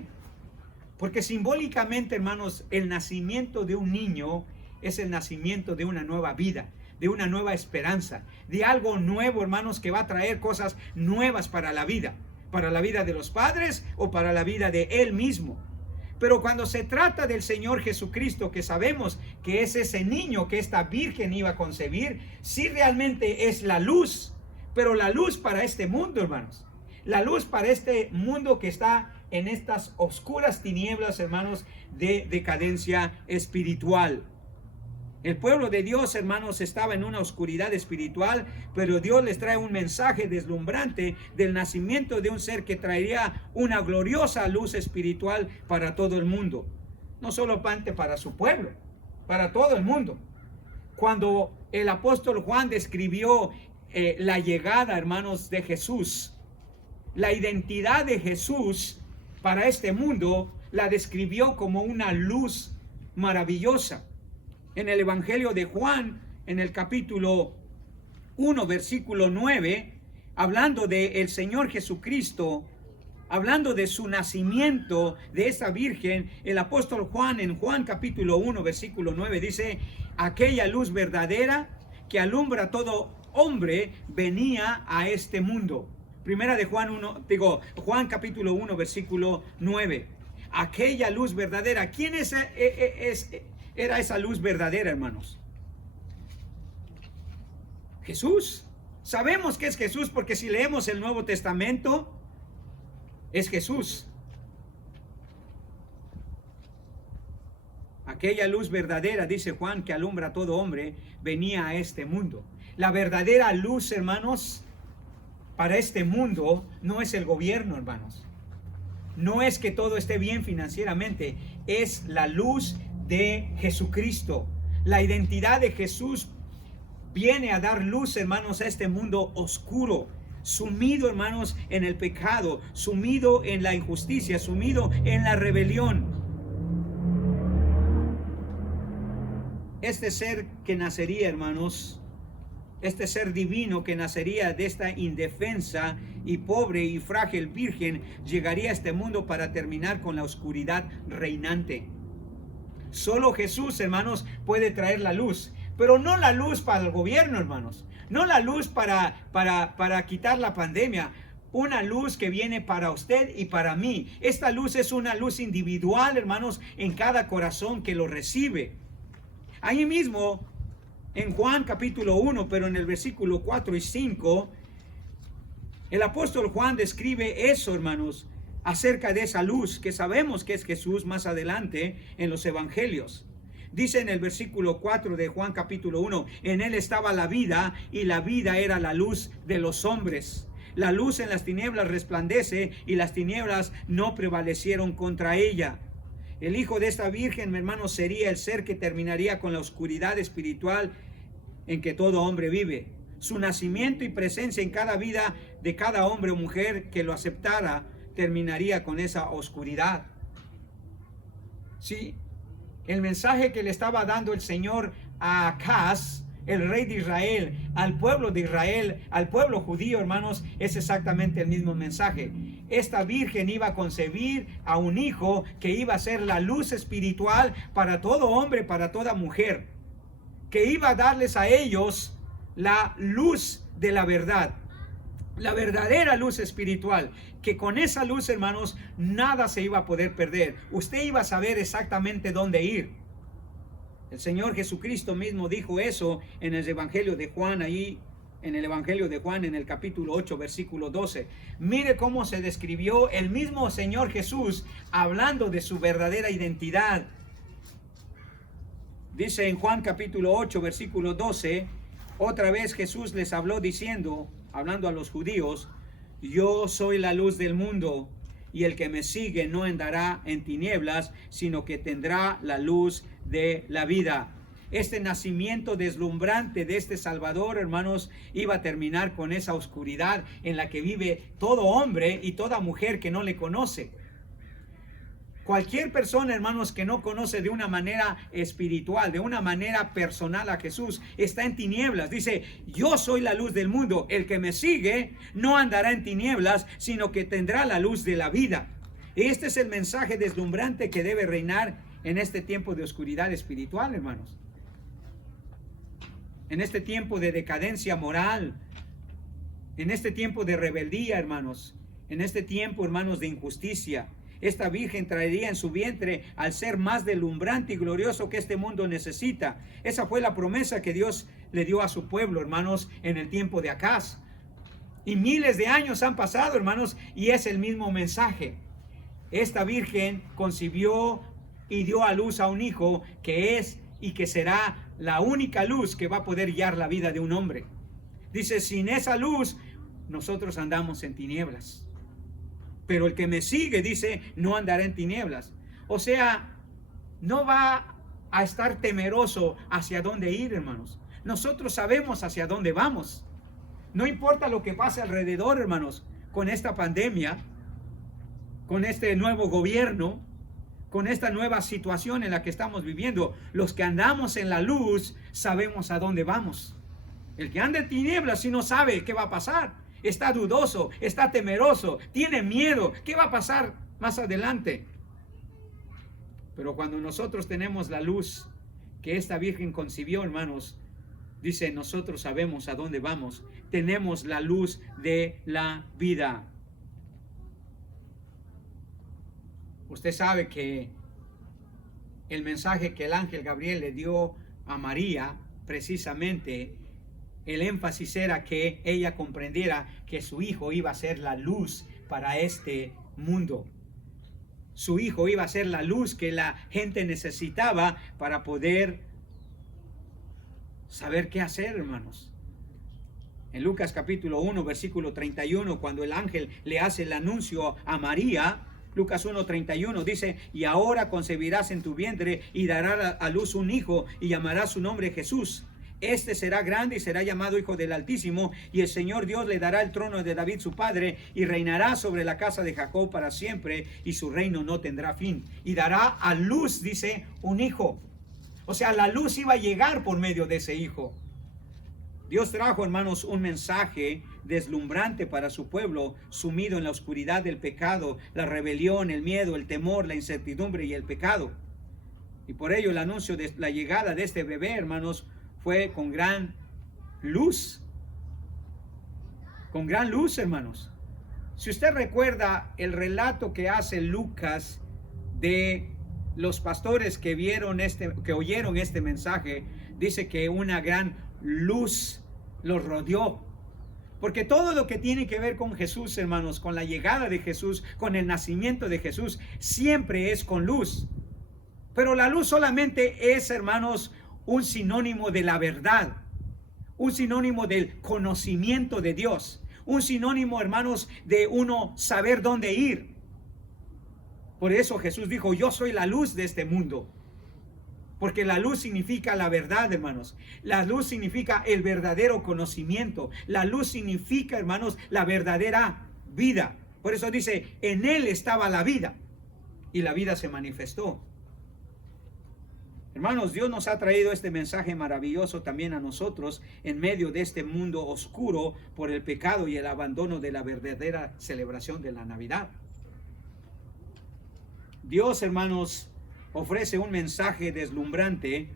Porque simbólicamente, hermanos, el nacimiento de un niño es el nacimiento de una nueva vida, de una nueva esperanza, de algo nuevo, hermanos, que va a traer cosas nuevas para la vida de los padres o para la vida de él mismo. Pero cuando se trata del Señor Jesucristo, que sabemos que es ese niño que esta virgen iba a concebir, sí realmente es la luz, pero la luz para este mundo, hermanos, la luz para este mundo que está en estas oscuras tinieblas, hermanos, de decadencia espiritual. El pueblo de Dios, hermanos, estaba en una oscuridad espiritual, pero Dios les trae un mensaje deslumbrante del nacimiento de un ser que traería una gloriosa luz espiritual para todo el mundo. No solamente para su pueblo, para todo el mundo. Cuando el apóstol Juan describió la llegada, hermanos, de Jesús, la identidad de Jesús para este mundo, la describió como una luz maravillosa. En el Evangelio de Juan, en el capítulo 1, versículo 9, hablando del Señor Jesucristo, hablando de su nacimiento, de esa virgen, el apóstol Juan, en Juan capítulo 1, versículo 9, dice, aquella luz verdadera que alumbra a todo hombre venía a este mundo. Primera de Juan capítulo 1, versículo 9. Aquella luz verdadera. ¿Quién era esa luz verdadera, hermanos? Jesús. Sabemos que es Jesús porque si leemos el Nuevo Testamento, es Jesús. Aquella luz verdadera, dice Juan, que alumbra a todo hombre, venía a este mundo. La verdadera luz, hermanos, para este mundo no es el gobierno, hermanos. No es que todo esté bien financieramente, es la luz de Jesucristo. La identidad de Jesús viene a dar luz, hermanos, a este mundo oscuro, sumido, hermanos, en el pecado, sumido en la injusticia, sumido en la rebelión. Este ser que nacería, hermanos, este ser divino que nacería de esta indefensa y pobre y frágil virgen, llegaría a este mundo para terminar con la oscuridad reinante. Solo Jesús, hermanos, puede traer la luz, pero no la luz para el gobierno, hermanos. No la luz para quitar la pandemia. Una luz que viene para usted y para mí. Esta luz es una luz individual, hermanos, en cada corazón que lo recibe. Ahí mismo, en Juan capítulo 1, pero en el versículo 4 y 5, el apóstol Juan describe eso, hermanos, acerca de esa luz que sabemos que es Jesús más adelante en los evangelios. Dice en el versículo 4 de Juan capítulo 1, en él estaba la vida y la vida era la luz de los hombres. La luz en las tinieblas resplandece y las tinieblas no prevalecieron contra ella. El hijo de esta virgen, mi hermano, sería el ser que terminaría con la oscuridad espiritual en que todo hombre vive. Su nacimiento y presencia en cada vida de cada hombre o mujer que lo aceptara terminaría con esa oscuridad. Sí, el mensaje que le estaba dando el Señor a Acaz, el rey de Israel, al pueblo de Israel, al pueblo judío, hermanos, es exactamente el mismo mensaje. Esta virgen iba a concebir a un hijo que iba a ser la luz espiritual para todo hombre, para toda mujer, que iba a darles a ellos la luz de la verdad, la verdadera luz espiritual, que con esa luz, hermanos, nada se iba a poder perder. Usted iba a saber exactamente dónde ir. El Señor Jesucristo mismo dijo eso en el Evangelio de Juan, ahí en el Evangelio de Juan, en el capítulo 8, versículo 12. Mire cómo se describió el mismo Señor Jesús hablando de su verdadera identidad. Dice en Juan capítulo 8, versículo 12, otra vez Jesús les habló diciendo, hablando a los judíos, yo soy la luz del mundo, y el que me sigue no andará en tinieblas, sino que tendrá la luz de la vida. Este nacimiento deslumbrante de este Salvador, hermanos, iba a terminar con esa oscuridad en la que vive todo hombre y toda mujer que no le conoce. Cualquier persona, hermanos, que no conoce de una manera espiritual, de una manera personal a Jesús, está en tinieblas. Dice, yo soy la luz del mundo. El que me sigue no andará en tinieblas, sino que tendrá la luz de la vida. Este es el mensaje deslumbrante que debe reinar en este tiempo de oscuridad espiritual, hermanos. En este tiempo de decadencia moral. En este tiempo de rebeldía, hermanos. En este tiempo, hermanos, de injusticia. Esta virgen traería en su vientre al ser más deslumbrante y glorioso que este mundo necesita. Esa fue la promesa que Dios le dio a su pueblo, hermanos, en el tiempo de Acaz. Y miles de años han pasado, hermanos, y es el mismo mensaje. Esta virgen concibió y dio a luz a un hijo que es y que será la única luz que va a poder guiar la vida de un hombre. Dice, sin esa luz, nosotros andamos en tinieblas. Pero el que me sigue, dice, no andará en tinieblas. O sea, no va a estar temeroso hacia dónde ir, hermanos. Nosotros sabemos hacia dónde vamos. No importa lo que pase alrededor, hermanos, con esta pandemia, con este nuevo gobierno, con esta nueva situación en la que estamos viviendo. Los que andamos en la luz sabemos a dónde vamos. El que anda en tinieblas si no sabe qué va a pasar. Está dudoso, está temeroso, tiene miedo. ¿Qué va a pasar más adelante? Pero cuando nosotros tenemos la luz que esta virgen concibió, hermanos, dice, nosotros sabemos a dónde vamos. Tenemos la luz de la vida. Usted sabe que el mensaje que el ángel Gabriel le dio a María, precisamente, el énfasis era que ella comprendiera que su hijo iba a ser la luz para este mundo. Su hijo iba a ser la luz que la gente necesitaba para poder saber qué hacer, hermanos. En Lucas capítulo 1, versículo 31, cuando el ángel le hace el anuncio a María, Lucas 1:31 dice: y ahora concebirás en tu vientre y darás a luz un hijo y llamarás su nombre Jesús. Este será grande y será llamado Hijo del Altísimo, y el Señor Dios le dará el trono de David su padre, y reinará sobre la casa de Jacob para siempre, y su reino no tendrá fin. Y dará a luz, dice, un hijo. O sea, la luz iba a llegar por medio de ese hijo. Dios trajo, hermanos, un mensaje deslumbrante para su pueblo, sumido en la oscuridad del pecado, la rebelión, el miedo, el temor, la incertidumbre y el pecado. Y por ello el anuncio de la llegada de este bebé, hermanos, fue con gran luz. Con gran luz, hermanos. Si usted recuerda el relato que hace Lucas de los pastores que oyeron este mensaje, dice que una gran luz los rodeó. Porque todo lo que tiene que ver con Jesús, hermanos, con la llegada de Jesús, con el nacimiento de Jesús, siempre es con luz. Pero la luz solamente es, hermanos, un sinónimo de la verdad, un sinónimo del conocimiento de Dios, un sinónimo, hermanos, de uno saber dónde ir. Por eso Jesús dijo: yo soy la luz de este mundo. Porque la luz significa la verdad, hermanos. La luz significa el verdadero conocimiento. La luz significa, hermanos, la verdadera vida. Por eso dice: en él estaba la vida, y la vida se manifestó. Hermanos, Dios nos ha traído este mensaje maravilloso también a nosotros en medio de este mundo oscuro por el pecado y el abandono de la verdadera celebración de la Navidad. Dios, hermanos, ofrece un mensaje deslumbrante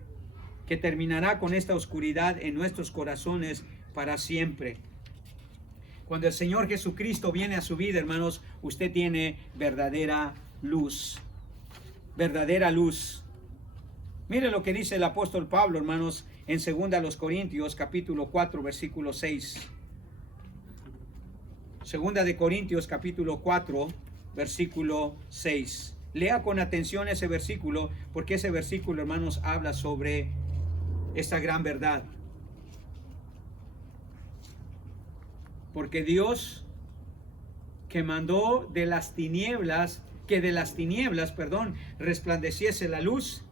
que terminará con esta oscuridad en nuestros corazones para siempre. Cuando el Señor Jesucristo viene a su vida, hermanos, usted tiene verdadera luz. Verdadera luz. Mire lo que dice el apóstol Pablo, hermanos, en 2 Corintios capítulo 4, versículo 6. 2 Corintios capítulo 4, versículo 6. Lea con atención ese versículo, porque ese versículo, hermanos, habla sobre esta gran verdad. Porque Dios, que mandó que de las tinieblas, resplandeciese la luz,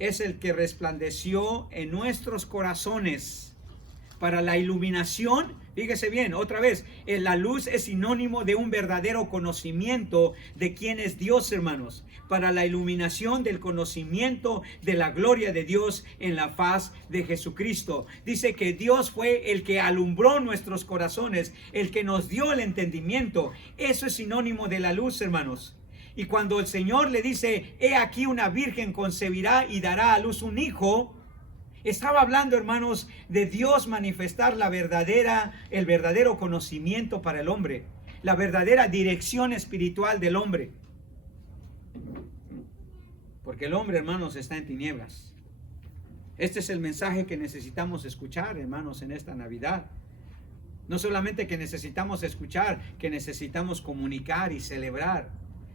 es el que resplandeció en nuestros corazones para la iluminación. Fíjese bien, otra vez, la luz es sinónimo de un verdadero conocimiento de quién es Dios, hermanos, para la iluminación del conocimiento de la gloria de Dios en la faz de Jesucristo. Dice que Dios fue el que alumbró nuestros corazones, el que nos dio el entendimiento. Eso es sinónimo de la luz, hermanos. Y cuando el Señor le dice: he aquí una virgen concebirá y dará a luz un hijo, estaba hablando, hermanos, de Dios manifestar el verdadero conocimiento para el hombre, la verdadera dirección espiritual del hombre. Porque el hombre, hermanos, está en tinieblas. Este es el mensaje que necesitamos escuchar, hermanos, en esta Navidad. No solamente que necesitamos escuchar, que necesitamos comunicar y celebrar.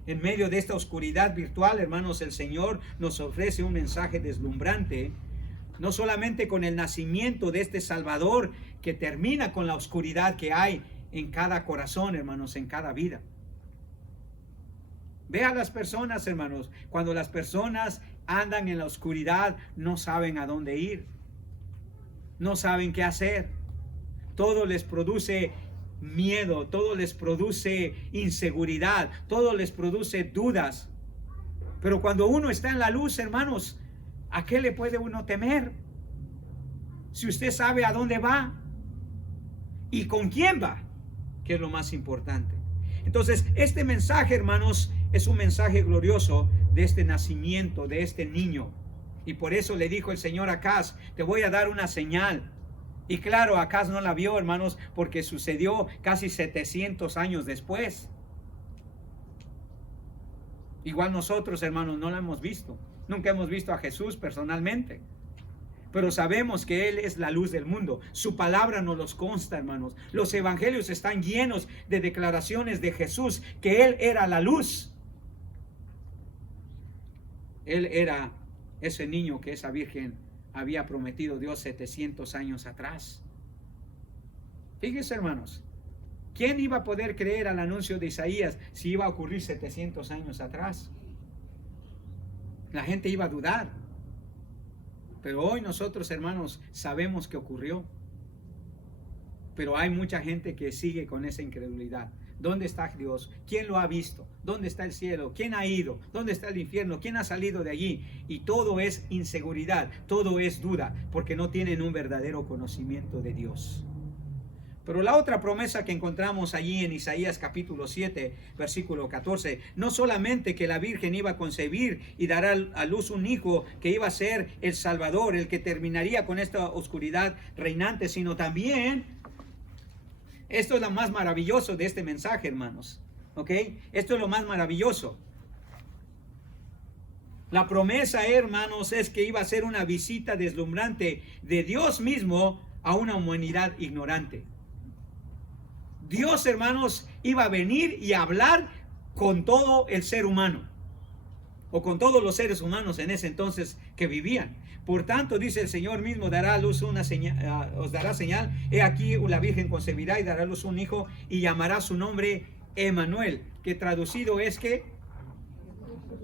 En medio de esta oscuridad virtual, hermanos, el Señor nos ofrece un mensaje deslumbrante, no solamente con el nacimiento de este Salvador que termina con la oscuridad que hay en cada corazón, hermanos, en cada vida. Ve a las personas, hermanos, cuando las personas andan en la oscuridad, no saben a dónde ir, no saben qué hacer. Todo les produce miedo, todo les produce inseguridad, todo les produce dudas. Pero cuando uno está en la luz, hermanos, ¿a qué le puede uno temer? Si usted sabe a dónde va y con quién va, que es lo más importante. Entonces, este mensaje, hermanos, es un mensaje glorioso de este nacimiento, de este niño. Y por eso le dijo el Señor a Acaz: te voy a dar una señal. Y claro, Acaz no la vio, hermanos, porque sucedió casi 700 años después. Igual nosotros, hermanos, no la hemos visto. Nunca hemos visto a Jesús personalmente. Pero sabemos que Él es la luz del mundo. Su palabra nos los consta, hermanos. Los evangelios están llenos de declaraciones de Jesús, que Él era la luz. Él era ese niño que esa virgen había prometido Dios 700 años atrás. Fíjense, hermanos, ¿quién iba a poder creer al anuncio de Isaías si iba a ocurrir 700 años atrás? La gente iba a dudar. Pero hoy nosotros, hermanos, sabemos que ocurrió. Pero hay mucha gente que sigue con esa incredulidad. ¿Dónde está Dios? ¿Quién lo ha visto? ¿Dónde está el cielo? ¿Quién ha ido? ¿Dónde está el infierno? ¿Quién ha salido de allí? Y todo es inseguridad, todo es duda, porque no tienen un verdadero conocimiento de Dios. Pero la otra promesa que encontramos allí en Isaías capítulo 7, versículo 14, no solamente que la Virgen iba a concebir y dar a luz un hijo que iba a ser el Salvador, el que terminaría con esta oscuridad reinante, sino también, esto es lo más maravilloso de este mensaje, hermanos, ¿ok? Esto es lo más maravilloso. La promesa, hermanos, es que iba a ser una visita deslumbrante de Dios mismo a una humanidad ignorante. Dios, hermanos, iba a venir y a hablar con todo el ser humano, o con todos los seres humanos en ese entonces que vivían. Por tanto, dice el Señor mismo, dará a luz una señal, os dará señal, he aquí la Virgen concebirá y dará a luz un hijo y llamará su nombre Emmanuel, que traducido es que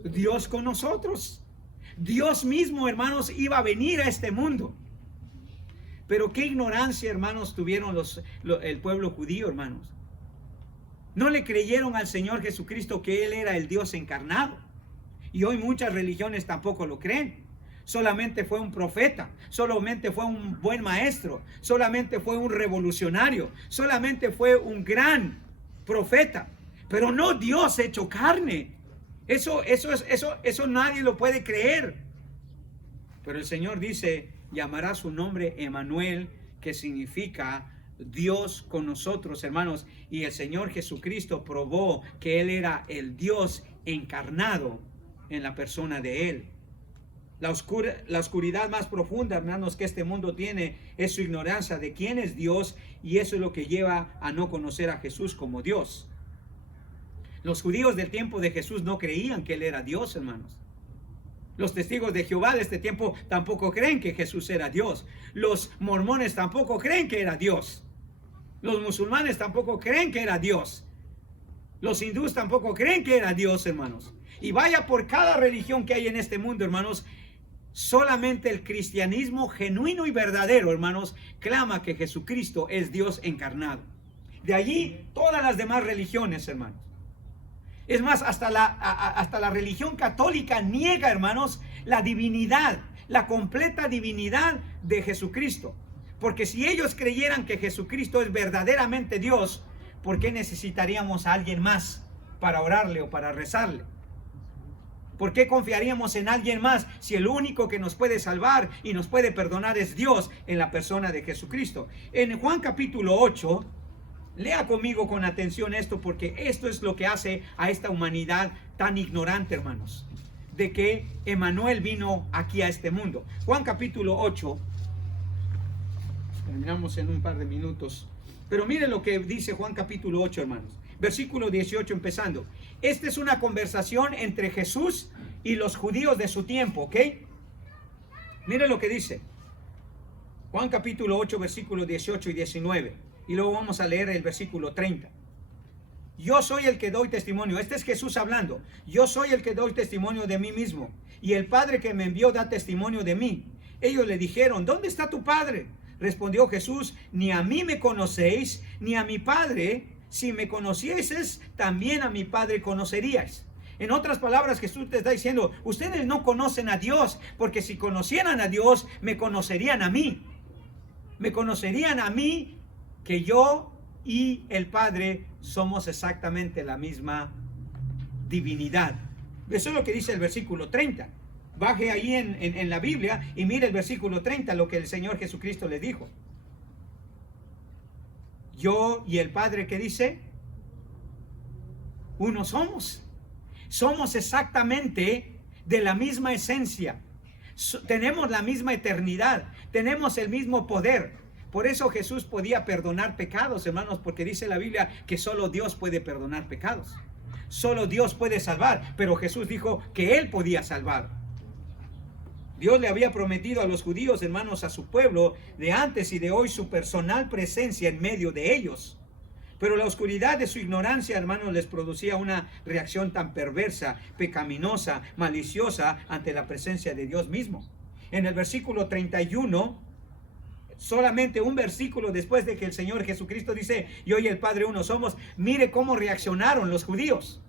Dios con nosotros. Dios mismo, hermanos, iba a venir a este mundo. Pero qué ignorancia, hermanos, tuvieron el pueblo judío, hermanos. No le creyeron al Señor Jesucristo que Él era el Dios encarnado. Y hoy muchas religiones tampoco lo creen. Solamente fue un profeta, solamente fue un buen maestro, solamente fue un revolucionario, solamente fue un gran profeta, pero no Dios hecho carne. Eso nadie lo puede creer. Pero el Señor dice, llamará su nombre Emmanuel, que significa Dios con nosotros, hermanos. Y el Señor Jesucristo probó que Él era el Dios encarnado en la persona de Él. La oscuridad más profunda, hermanos, que este mundo tiene es su ignorancia de quién es Dios, y eso es lo que lleva a no conocer a Jesús como Dios. Los judíos del tiempo de Jesús no creían que Él era Dios, hermanos. Los testigos de Jehová de este tiempo tampoco creen que Jesús era Dios. Los mormones tampoco creen que era Dios. Los musulmanes tampoco creen que era Dios. Los hindúes tampoco creen que era Dios, hermanos. Y vaya por cada religión que hay en este mundo, hermanos. Solamente el cristianismo genuino y verdadero, hermanos, clama que Jesucristo es Dios encarnado. De allí todas las demás religiones, hermanos. Es más, hasta la religión católica niega, hermanos, la divinidad, la completa divinidad de Jesucristo. Porque si ellos creyeran que Jesucristo es verdaderamente Dios, ¿por qué necesitaríamos a alguien más para orarle o para rezarle? ¿Por qué confiaríamos en alguien más si el único que nos puede salvar y nos puede perdonar es Dios en la persona de Jesucristo? En Juan capítulo 8, lea conmigo con atención esto, porque esto es lo que hace a esta humanidad tan ignorante, hermanos, de que Emmanuel vino aquí a este mundo. Juan capítulo 8, terminamos en un par de minutos, pero miren lo que dice Juan capítulo 8, hermanos. Versículo 18 empezando. Esta es una conversación entre Jesús y los judíos de su tiempo, ¿ok? Miren lo que dice. Juan capítulo 8, versículos 18 y 19. Y luego vamos a leer el versículo 30. Yo soy el que doy testimonio. Este es Jesús hablando. Yo soy el que doy testimonio de mí mismo. Y el Padre que me envió da testimonio de mí. Ellos le dijeron, ¿dónde está tu Padre? Respondió Jesús, ni a mí me conocéis, ni a mi Padre. Si me conocieses, también a mi Padre conoceríais. En otras palabras, Jesús te está diciendo, ustedes no conocen a Dios, porque si conocieran a Dios, me conocerían a mí. Me conocerían a mí, que yo y el Padre somos exactamente la misma divinidad. Eso es lo que dice el versículo 30. Baje ahí en la Biblia y mire el versículo 30, lo que el Señor Jesucristo le dijo. Yo y el Padre, ¿qué dice? Uno somos. Somos exactamente de la misma esencia. Tenemos la misma eternidad. Tenemos el mismo poder. Por eso Jesús podía perdonar pecados, hermanos, porque dice la Biblia que solo Dios puede perdonar pecados. Solo Dios puede salvar, pero Jesús dijo que Él podía salvar. Dios le había prometido a los judíos, hermanos, a su pueblo de antes y de hoy, su personal presencia en medio de ellos. Pero la oscuridad de su ignorancia, hermanos, les producía una reacción tan perversa, pecaminosa, maliciosa ante la presencia de Dios mismo. En el versículo 31, solamente un versículo después de que el Señor Jesucristo dice, yo y el Padre uno somos, mire cómo reaccionaron los judíos.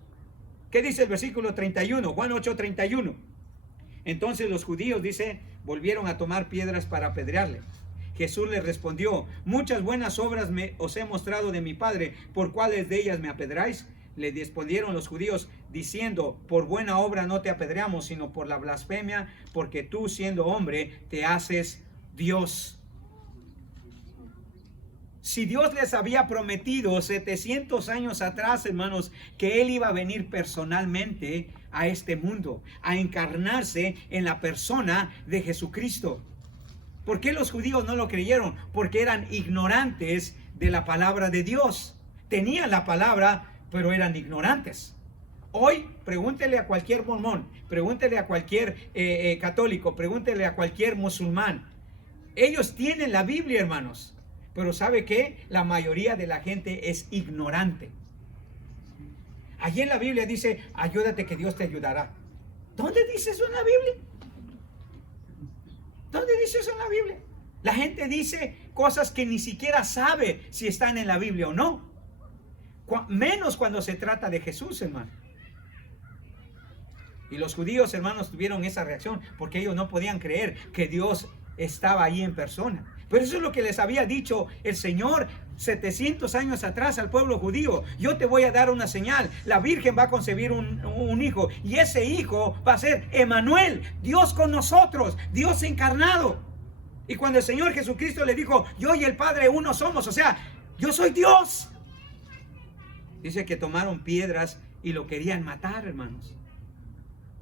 ¿Qué dice el versículo 31? Juan 8:31. Entonces los judíos, dice, volvieron a tomar piedras para apedrearle. Jesús les respondió, muchas buenas obras os he mostrado de mi Padre, ¿por cuáles de ellas me apedráis? Le respondieron los judíos diciendo, por buena obra no te apedreamos, sino por la blasfemia, porque tú siendo hombre te haces Dios. Si Dios les había prometido 700 años atrás, hermanos, que Él iba a venir personalmente a este mundo, a encarnarse en la persona de Jesucristo. ¿Por qué los judíos no lo creyeron? Porque eran ignorantes de la palabra de Dios. Tenían la palabra, pero eran ignorantes. Hoy, pregúntele a cualquier mormón, pregúntele a cualquier católico, pregúntele a cualquier musulmán. Ellos tienen la Biblia, hermanos. Pero ¿sabe qué? La mayoría de la gente es ignorante. Allí en la Biblia dice, ayúdate que Dios te ayudará. ¿Dónde dice eso en la Biblia? ¿Dónde dice eso en la Biblia? La gente dice cosas que ni siquiera sabe si están en la Biblia o no. Menos cuando se trata de Jesús, hermano. Y los judíos, hermanos, tuvieron esa reacción porque ellos no podían creer que Dios estaba ahí en persona. Pero eso es lo que les había dicho el Señor 700 años atrás al pueblo judío. Yo te voy a dar una señal. La Virgen va a concebir un hijo. Y ese hijo va a ser Emmanuel, Dios con nosotros, Dios encarnado. Y cuando el Señor Jesucristo le dijo, yo y el Padre uno somos, o sea, yo soy Dios. Dice que tomaron piedras y lo querían matar, hermanos.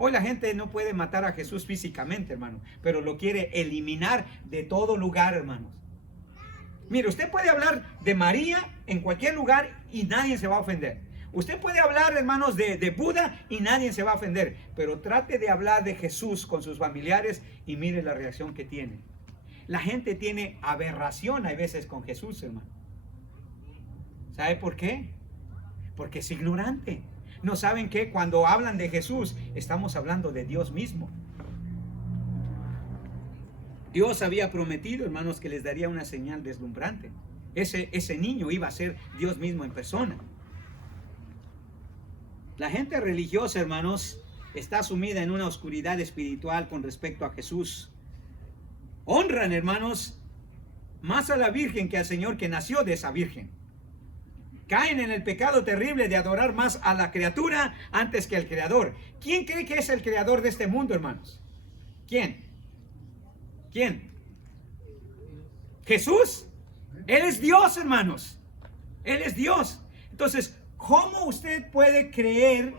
Hoy la gente no puede matar a Jesús físicamente, hermano, pero lo quiere eliminar de todo lugar, hermanos. Mire, usted puede hablar de María en cualquier lugar y nadie se va a ofender. Usted puede hablar, hermanos, de Buda y nadie se va a ofender. Pero trate de hablar de Jesús con sus familiares y mire la reacción que tiene. La gente tiene aberración a veces con Jesús, hermano. ¿Sabe por qué? Porque es ignorante. No saben que cuando hablan de Jesús, estamos hablando de Dios mismo. Dios había prometido, hermanos, que les daría una señal deslumbrante. Ese niño iba a ser Dios mismo en persona. La gente religiosa, hermanos, está sumida en una oscuridad espiritual con respecto a Jesús. Honran, hermanos, más a la Virgen que al Señor que nació de esa Virgen. Caen en el pecado terrible de adorar más a la criatura antes que al Creador. ¿Quién cree que es el Creador de este mundo, hermanos? ¿Quién? ¿Quién? Jesús. Él es Dios, hermanos. Él es Dios. Entonces, ¿cómo usted puede creer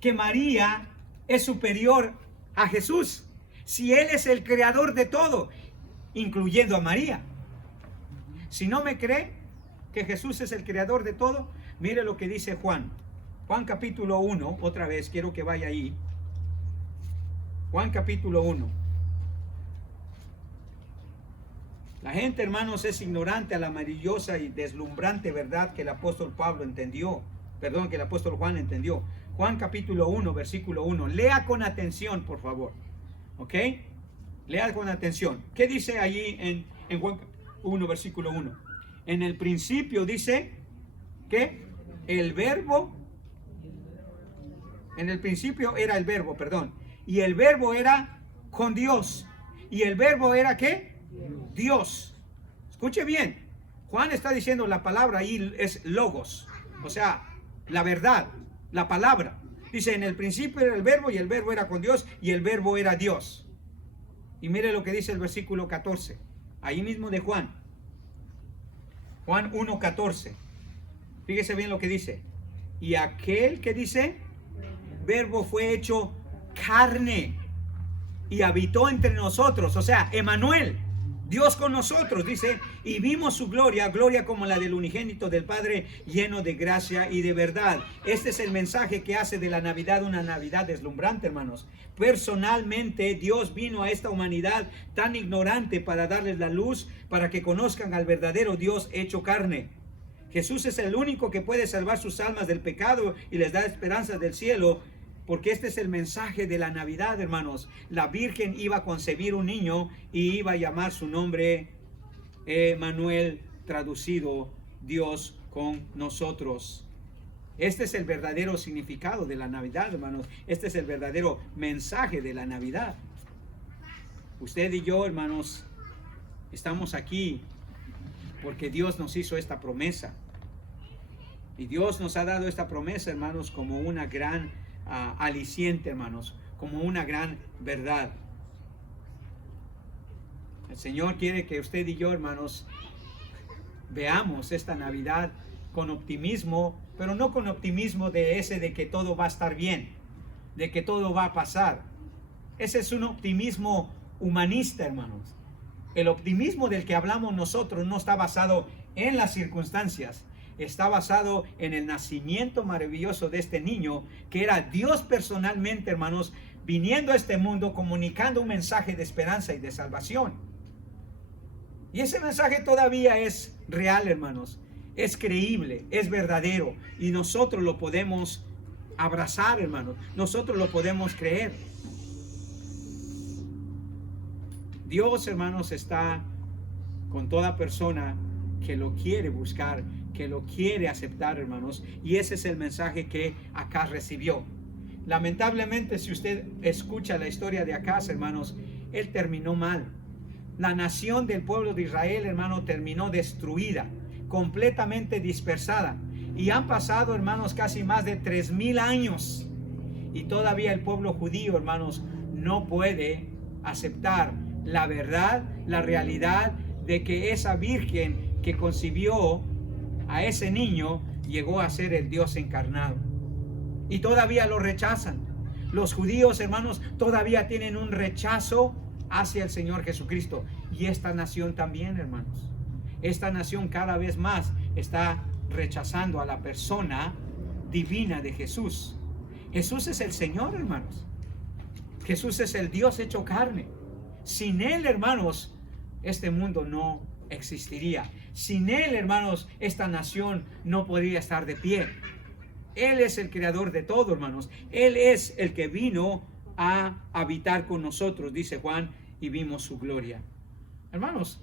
que María es superior a Jesús si Él es el creador de todo, incluyendo a María? Si no me cree que Jesús es el creador de todo, mire lo que dice Juan. Juan capítulo 1, otra vez, quiero que vaya ahí. Juan capítulo 1. La gente, hermanos, es ignorante a la maravillosa y deslumbrante verdad que el apóstol Pablo entendió. Perdón, que el apóstol Juan entendió. Juan capítulo 1, versículo 1. Lea con atención, por favor. ¿Ok? Lea con atención. ¿Qué dice allí en Juan 1, versículo 1? En el principio dice que el verbo, en el principio era el verbo, perdón. Y el verbo era con Dios. ¿Y el verbo era qué? Dios. Escuche bien. Juan está diciendo la palabra ahí es logos. O sea, la verdad, la palabra. Dice, en el principio era el verbo y el verbo era con Dios y el verbo era Dios. Y mire lo que dice el versículo 14. Ahí mismo de Juan. Juan 1:14. Fíjese bien lo que dice. Y aquel que dice, verbo fue hecho carne y habitó entre nosotros. O sea, Emmanuel, Dios con nosotros, dice, y vimos su gloria, gloria como la del unigénito del Padre, lleno de gracia y de verdad. Este es el mensaje que hace de la Navidad una Navidad deslumbrante, hermanos. Personalmente, Dios vino a esta humanidad tan ignorante para darles la luz, para que conozcan al verdadero Dios hecho carne. Jesús es el único que puede salvar sus almas del pecado y les da esperanza del cielo. Porque este es el mensaje de la Navidad, hermanos. La Virgen iba a concebir un niño y iba a llamar su nombre Emmanuel, traducido Dios con nosotros. Este es el verdadero significado de la Navidad, hermanos. Este es el verdadero mensaje de la Navidad. Usted y yo, hermanos, estamos aquí porque Dios nos hizo esta promesa. Y Dios nos ha dado esta promesa, hermanos, como una gran aliciente, hermanos, como una gran verdad. El Señor quiere que usted y yo, hermanos, veamos esta Navidad con optimismo, pero no con optimismo de que todo va a estar bien, de que todo va a pasar. Ese es un optimismo humanista, hermanos. El optimismo del que hablamos nosotros no está basado en las circunstancias. Está basado en el nacimiento maravilloso de este niño, que era Dios personalmente, hermanos, viniendo a este mundo, comunicando un mensaje de esperanza y de salvación. Y ese mensaje todavía es real, hermanos. Es creíble, es verdadero. Y nosotros lo podemos abrazar, hermanos. Nosotros lo podemos creer. Dios, hermanos, está con toda persona que lo quiere buscar, que lo quiere aceptar, hermanos, y ese es el mensaje que Acaz recibió. Lamentablemente, si usted escucha la historia de Acaz, hermanos, él terminó mal. La nación del pueblo de Israel, hermano, terminó destruida, completamente dispersada, y han pasado, hermanos, casi más de 3000 años, y todavía el pueblo judío, hermanos, no puede aceptar la verdad, la realidad de que esa virgen que concibió a ese niño llegó a ser el Dios encarnado. Y todavía lo rechazan. Los judíos, hermanos, todavía tienen un rechazo hacia el Señor Jesucristo. Y esta nación también, hermanos. Esta nación cada vez más está rechazando a la persona divina de Jesús. Jesús es el Señor, hermanos. Jesús es el Dios hecho carne. Sin Él, hermanos, este mundo no existiría. Sin Él, hermanos, esta nación no podría estar de pie. Él es el creador de todo, hermanos. Él es el que vino a habitar con nosotros, dice Juan, y vimos su gloria. Hermanos,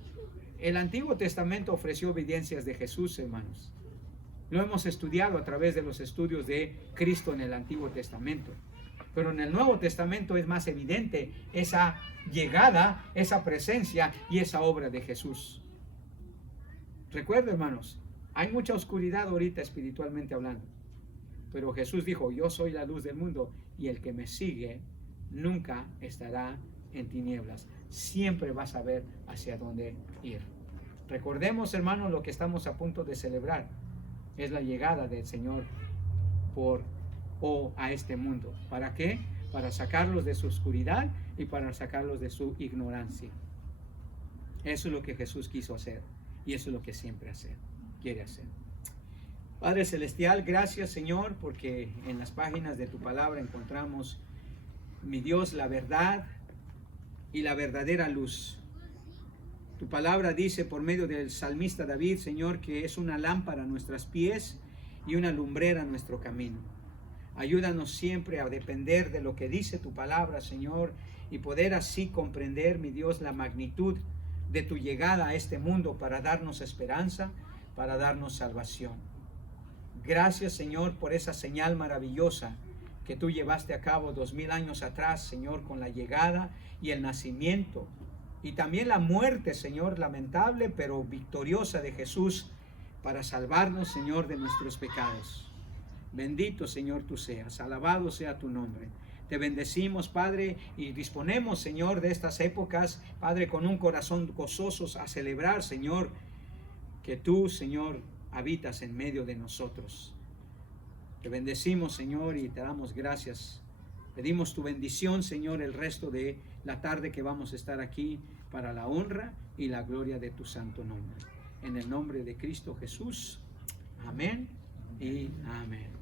el Antiguo Testamento ofreció evidencias de Jesús, hermanos. Lo hemos estudiado a través de los estudios de Cristo en el Antiguo Testamento. Pero en el Nuevo Testamento es más evidente esa llegada, esa presencia y esa obra de Jesús. Recuerden, hermanos, hay mucha oscuridad ahorita espiritualmente hablando. Pero Jesús dijo, yo soy la luz del mundo y el que me sigue nunca estará en tinieblas. Siempre va a saber hacia dónde ir. Recordemos, hermanos, lo que estamos a punto de celebrar. Es la llegada del Señor a este mundo. ¿Para qué? Para sacarlos de su oscuridad y para sacarlos de su ignorancia. Eso es lo que Jesús quiso hacer y eso es lo que siempre quiere hacer. Padre Celestial, gracias, Señor, porque en las páginas de tu palabra encontramos, mi Dios, la verdad y la verdadera luz. Tu palabra dice por medio del salmista David, Señor, que es una lámpara a nuestros pies y una lumbrera a nuestro camino. Ayúdanos siempre a depender de lo que dice tu palabra, Señor, y poder así comprender, mi Dios, la magnitud de tu llegada a este mundo para darnos esperanza, para darnos salvación. Gracias, Señor, por esa señal maravillosa que tú llevaste a cabo 2000 años atrás, Señor, con la llegada y el nacimiento y también la muerte, Señor, lamentable pero victoriosa de Jesús para salvarnos, Señor, de nuestros pecados. Bendito, Señor, tú seas, alabado sea tu nombre. Te bendecimos, Padre, y disponemos, Señor, de estas épocas, Padre, con un corazón gozosos a celebrar, Señor, que tú, Señor, habitas en medio de nosotros. Te bendecimos, Señor, y te damos gracias. Pedimos tu bendición, Señor, el resto de la tarde que vamos a estar aquí para la honra y la gloria de tu santo nombre. En el nombre de Cristo Jesús. Amén y amén.